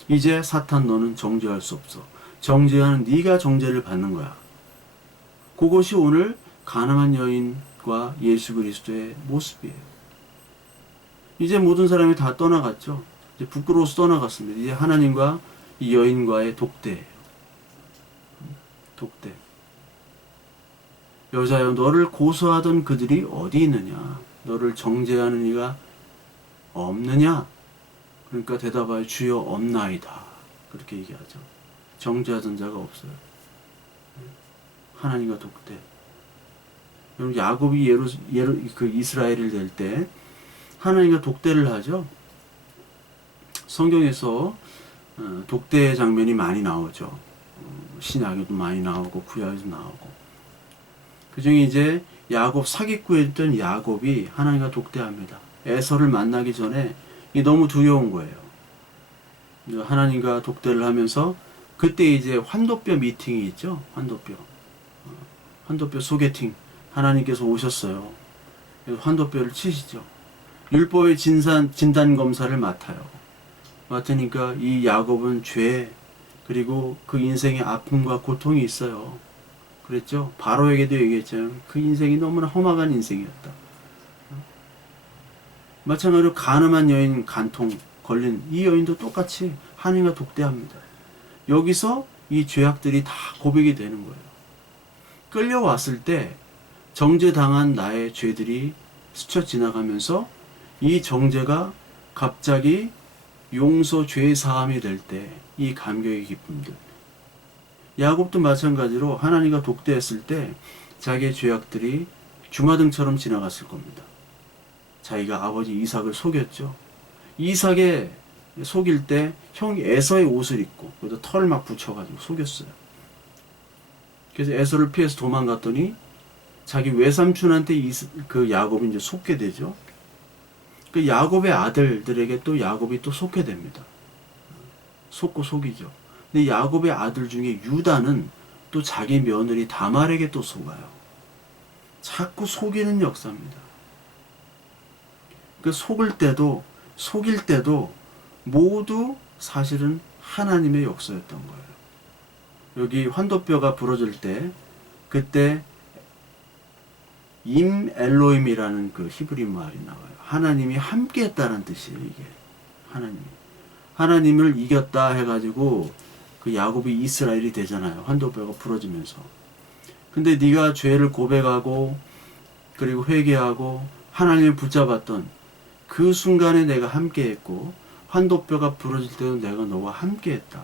이제 사탄 너는 정죄할 수 없어. 정죄하는 네가 정죄를 받는 거야. 그것이 오늘 가늠한 여인과 예수 그리스도의 모습이에요. 이제 모든 사람이 다 떠나갔죠. 이제 부끄러워서 떠나갔습니다. 이제 하나님과 이 여인과의 독대예요. 독대. 여자여, 너를 고소하던 그들이 어디 있느냐? 너를 정죄하는 이가 없느냐? 그러니까 대답하여 주여 없나이다. 그렇게 얘기하죠. 정죄하던 자가 없어요. 하나님과 독대. 여러분, 야곱이 그 이스라엘을 낼 때 하나님과 독대를 하죠. 성경에서 독대 장면이 많이 나오죠. 신약에도 많이 나오고 구약에도 나오고. 그 중에 이제 야곱 사기꾼이었던 야곱이 하나님과 독대합니다. 에서를 만나기 전에 이 너무 두려운 거예요. 하나님과 독대를 하면서 그때 이제 환도뼈 미팅이 있죠. 환도뼈 소개팅. 하나님께서 오셨어요. 그래서 환도뼈를 치시죠. 율법의 진단 검사를 맡으니까 이 야곱은 죄 그리고 그 인생의 아픔과 고통이 있어요. 그랬죠. 바로에게도 얘기했지만 그 인생이 너무나 험악한 인생이었다. 마찬가지로 가늠한 여인 간통 걸린 이 여인도 똑같이 하나님과 독대합니다. 여기서 이 죄악들이 다 고백이 되는 거예요. 끌려왔을 때 정죄당한 나의 죄들이 스쳐 지나가면서 이 정죄가 갑자기 용서 죄 사함이 될 때 이 감격의 기쁨들. 야곱도 마찬가지로 하나님과 독대했을 때 자기의 죄악들이 주마등처럼 지나갔을 겁니다. 자기가 아버지 이삭을 속였죠. 이삭에 속일 때 형이 에서의 옷을 입고 거기다 털을 막 붙여가지고 속였어요. 그래서 에서를 피해서 도망갔더니 자기 외삼촌한테 그 야곱이 이제 속게 되죠. 그 야곱의 아들들에게 또 야곱이 또 속게 됩니다. 속고 속이죠. 근데 야곱의 아들 중에 유다는 또 자기 며느리 다말에게 또 속아요. 자꾸 속이는 역사입니다. 그 속일 때도 모두 사실은 하나님의 역사였던 거예요. 여기 환도뼈가 부러질 때 그때 임 엘로임이라는 그 히브리 말이 나와요. 하나님이 함께 했다는 뜻이에요. 이게 하나님을 이겼다 해가지고 그 야곱이 이스라엘이 되잖아요. 환도뼈가 부러지면서. 근데 네가 죄를 고백하고 그리고 회개하고 하나님을 붙잡았던 그 순간에 내가 함께 했고 환도뼈가 부러질 때도 내가 너와 함께 했다.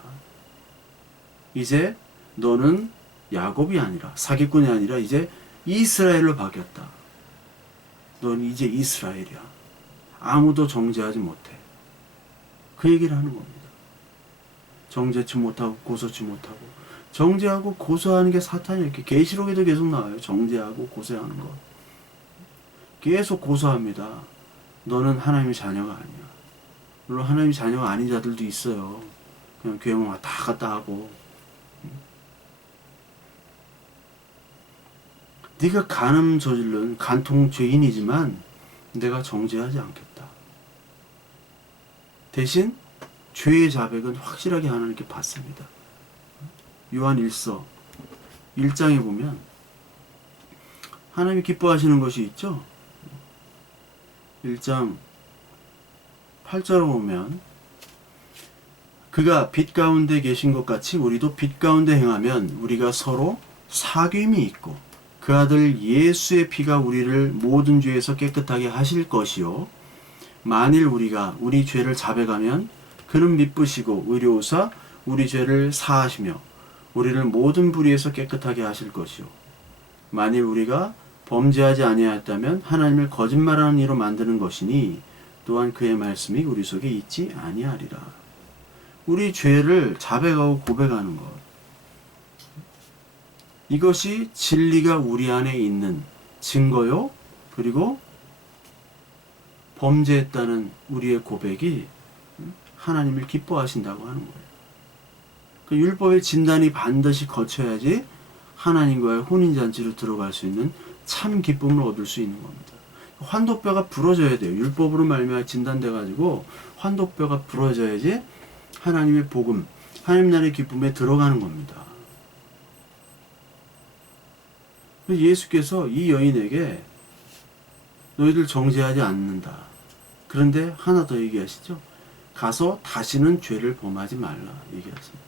이제 너는 야곱이 아니라 사기꾼이 아니라 이제 이스라엘로 바뀌었다. 넌 이제 이스라엘이야. 아무도 정죄하지 못해. 그 얘기를 하는 겁니다. 정죄치 못하고 고소치 못하고. 정죄하고 고소하는 게 사탄이 이렇게 계시록에도 계속 나와요. 정죄하고 고소하는 것. 계속 고소합니다. 너는 하나님의 자녀가 아니야. 물론 하나님의 자녀가 아닌 자들도 있어요. 그냥 교회만 왔다 갔다 하고. 네가 간음 저질른 간통 죄인이지만 내가 정죄하지 않겠다. 대신 죄의 자백은 확실하게 하나님께 받습니다. 요한 1서 1장에 보면 하나님이 기뻐하시는 것이 있죠. 1장 8절을 보면 그가 빛 가운데 계신 것 같이 우리도 빛 가운데 행하면 우리가 서로 사귐이 있고 그 아들 예수의 피가 우리를 모든 죄에서 깨끗하게 하실 것이요 만일 우리가 우리 죄를 자백하면 그는 미쁘시고 의로우사 우리 죄를 사하시며 우리를 모든 불의에서 깨끗하게 하실 것이요 만일 우리가 범죄하지 아니하였다면 하나님을 거짓말하는 이로 만드는 것이니 또한 그의 말씀이 우리 속에 있지 아니하리라. 우리 죄를 자백하고 고백하는 것, 이것이 진리가 우리 안에 있는 증거요. 그리고 범죄했다는 우리의 고백이 하나님을 기뻐하신다고 하는 거예요. 그 율법의 진단이 반드시 거쳐야지 하나님과의 혼인잔치로 들어갈 수 있는 참 기쁨을 얻을 수 있는 겁니다. 환도뼈가 부러져야 돼요. 율법으로 말미암아 진단돼 가지고 환도뼈가 부러져야지 하나님의 복음, 하나님 나라의 기쁨에 들어가는 겁니다. 예수께서 이 여인에게 너희들 정죄하지 않는다. 그런데 하나 더 얘기하시죠. 가서 다시는 죄를 범하지 말라 얘기하십니다.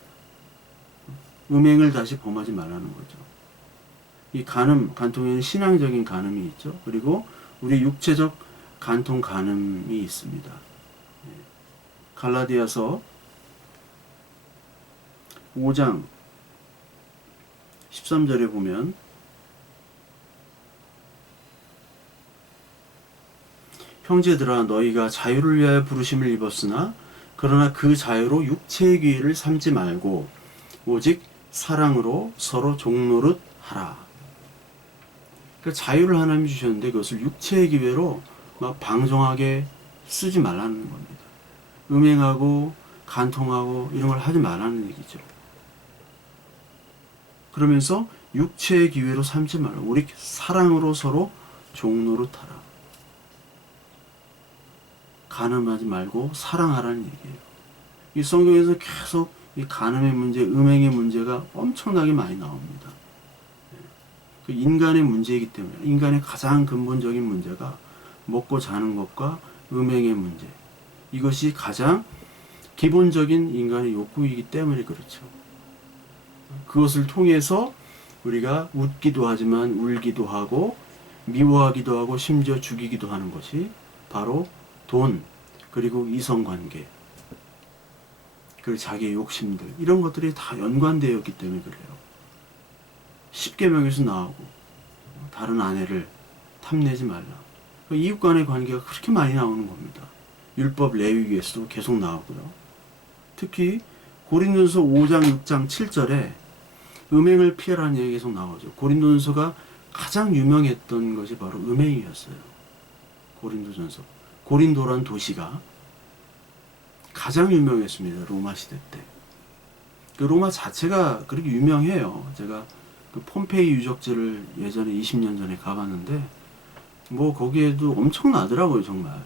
음행을 다시 범하지 말라는 거죠. 이 간통에는 신앙적인 간음이 있죠. 그리고 우리 육체적 간통 간음이 있습니다. 갈라디아서 5장 13절에 보면 형제들아 너희가 자유를 위하여 부르심을 입었으나 그러나 그 자유로 육체의 기회를 삼지 말고 오직 사랑으로 서로 종노릇 하라. 그러니까 자유를 하나님이 주셨는데 그것을 육체의 기회로 막 방종하게 쓰지 말라는 겁니다. 음행하고 간통하고 이런 걸 하지 말라는 얘기죠. 그러면서 육체의 기회로 삼지 말라. 우리 사랑으로 서로 종노릇하라. 간음하지 말고 사랑하라는 얘기예요. 이 성경에서 계속 이 간음의 문제, 음행의 문제가 엄청나게 많이 나옵니다. 그 인간의 문제이기 때문에 인간의 가장 근본적인 문제가 먹고 자는 것과 음행의 문제. 이것이 가장 기본적인 인간의 욕구이기 때문에 그렇죠. 그것을 통해서 우리가 웃기도 하지만 울기도 하고 미워하기도 하고 심지어 죽이기도 하는 것이 바로 돈, 그리고 이성관계, 그리고 자기의 욕심들 이런 것들이 다 연관되어 있기 때문에 그래요. 십계명에서 나오고 다른 아내를 탐내지 말라. 이웃 간의 관계가 그렇게 많이 나오는 겁니다. 율법 레위기에서도 계속 나오고요. 특히 고린도전서 5장 6장 7절에 음행을 피하라는 얘기가 계속 나오죠. 고린도전서가 가장 유명했던 것이 바로 음행이었어요. 고린도전서. 고린도란 도시가 가장 유명했습니다. 로마 시대 때. 그 로마 자체가 그렇게 유명해요. 제가 그 폼페이 유적지를 예전에 20년 전에 가봤는데 뭐 거기에도 엄청나더라고요. 정말.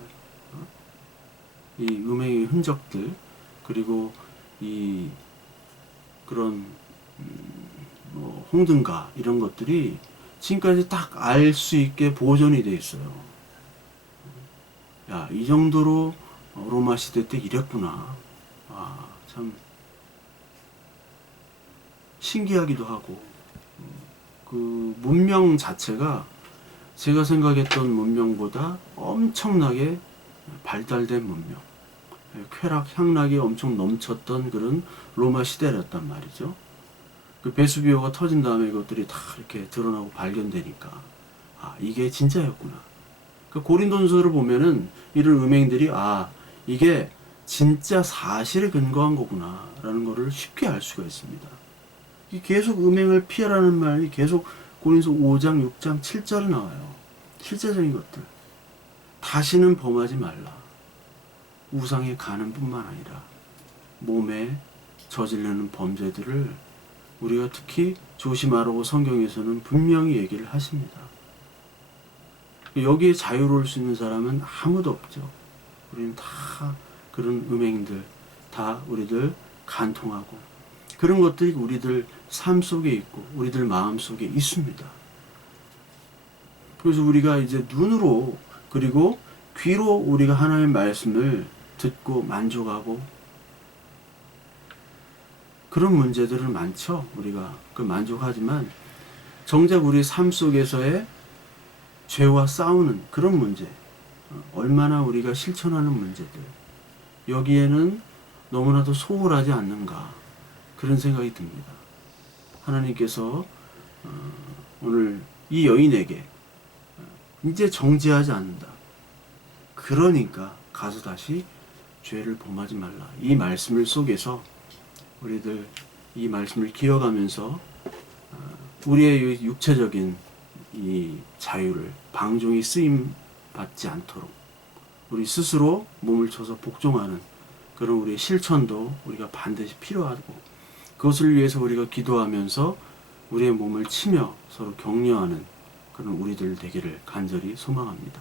이 음행의 흔적들 그리고 이 그런 뭐 홍등가 이런 것들이 지금까지 딱 알 수 있게 보존이 돼 있어요. 야, 이 정도로 로마 시대 때 이랬구나. 아, 참 신기하기도 하고 그 문명 자체가 제가 생각했던 문명보다 엄청나게 발달된 문명. 쾌락, 향락이 엄청 넘쳤던 그런 로마 시대였단 말이죠. 그 베수비오가 터진 다음에 이것들이 다 이렇게 드러나고 발견되니까 아, 이게 진짜였구나. 그 고린도전서를 보면은 이런 음행들이 아, 이게 진짜 사실에 근거한 거구나 라는 거를 쉽게 알 수가 있습니다. 계속 음행을 피하라는 말이 계속 고린도서 5장, 6장, 7절에 나와요. 실제적인 것들. 다시는 범하지 말라. 우상에 가는 뿐만 아니라 몸에 저지르는 범죄들을 우리가 특히 조심하라고 성경에서는 분명히 얘기를 하십니다. 여기에 자유로울 수 있는 사람은 아무도 없죠. 우리는 다 그런 음행들, 다 우리들 간통하고 그런 것들이 우리들 삶 속에 있고 우리들 마음 속에 있습니다. 그래서 우리가 이제 눈으로 그리고 귀로 우리가 하나님의 말씀을 듣고 만족하고 그런 문제들은 많죠. 우리가 그 만족하지만 정작 우리 삶 속에서의 죄와 싸우는 그런 문제, 얼마나 우리가 실천하는 문제들, 여기에는 너무나도 소홀하지 않는가, 그런 생각이 듭니다. 하나님께서 오늘 이 여인에게 이제 정죄하지 않는다, 그러니까 가서 다시 죄를 범하지 말라, 이 말씀을 속에서 우리들 이 말씀을 기억하면서 우리의 육체적인 이 자유를 방종이 쓰임 받지 않도록 우리 스스로 몸을 쳐서 복종하는 그런 우리의 실천도 우리가 반드시 필요하고, 그것을 위해서 우리가 기도하면서 우리의 몸을 치며 서로 격려하는 그런 우리들 되기를 간절히 소망합니다.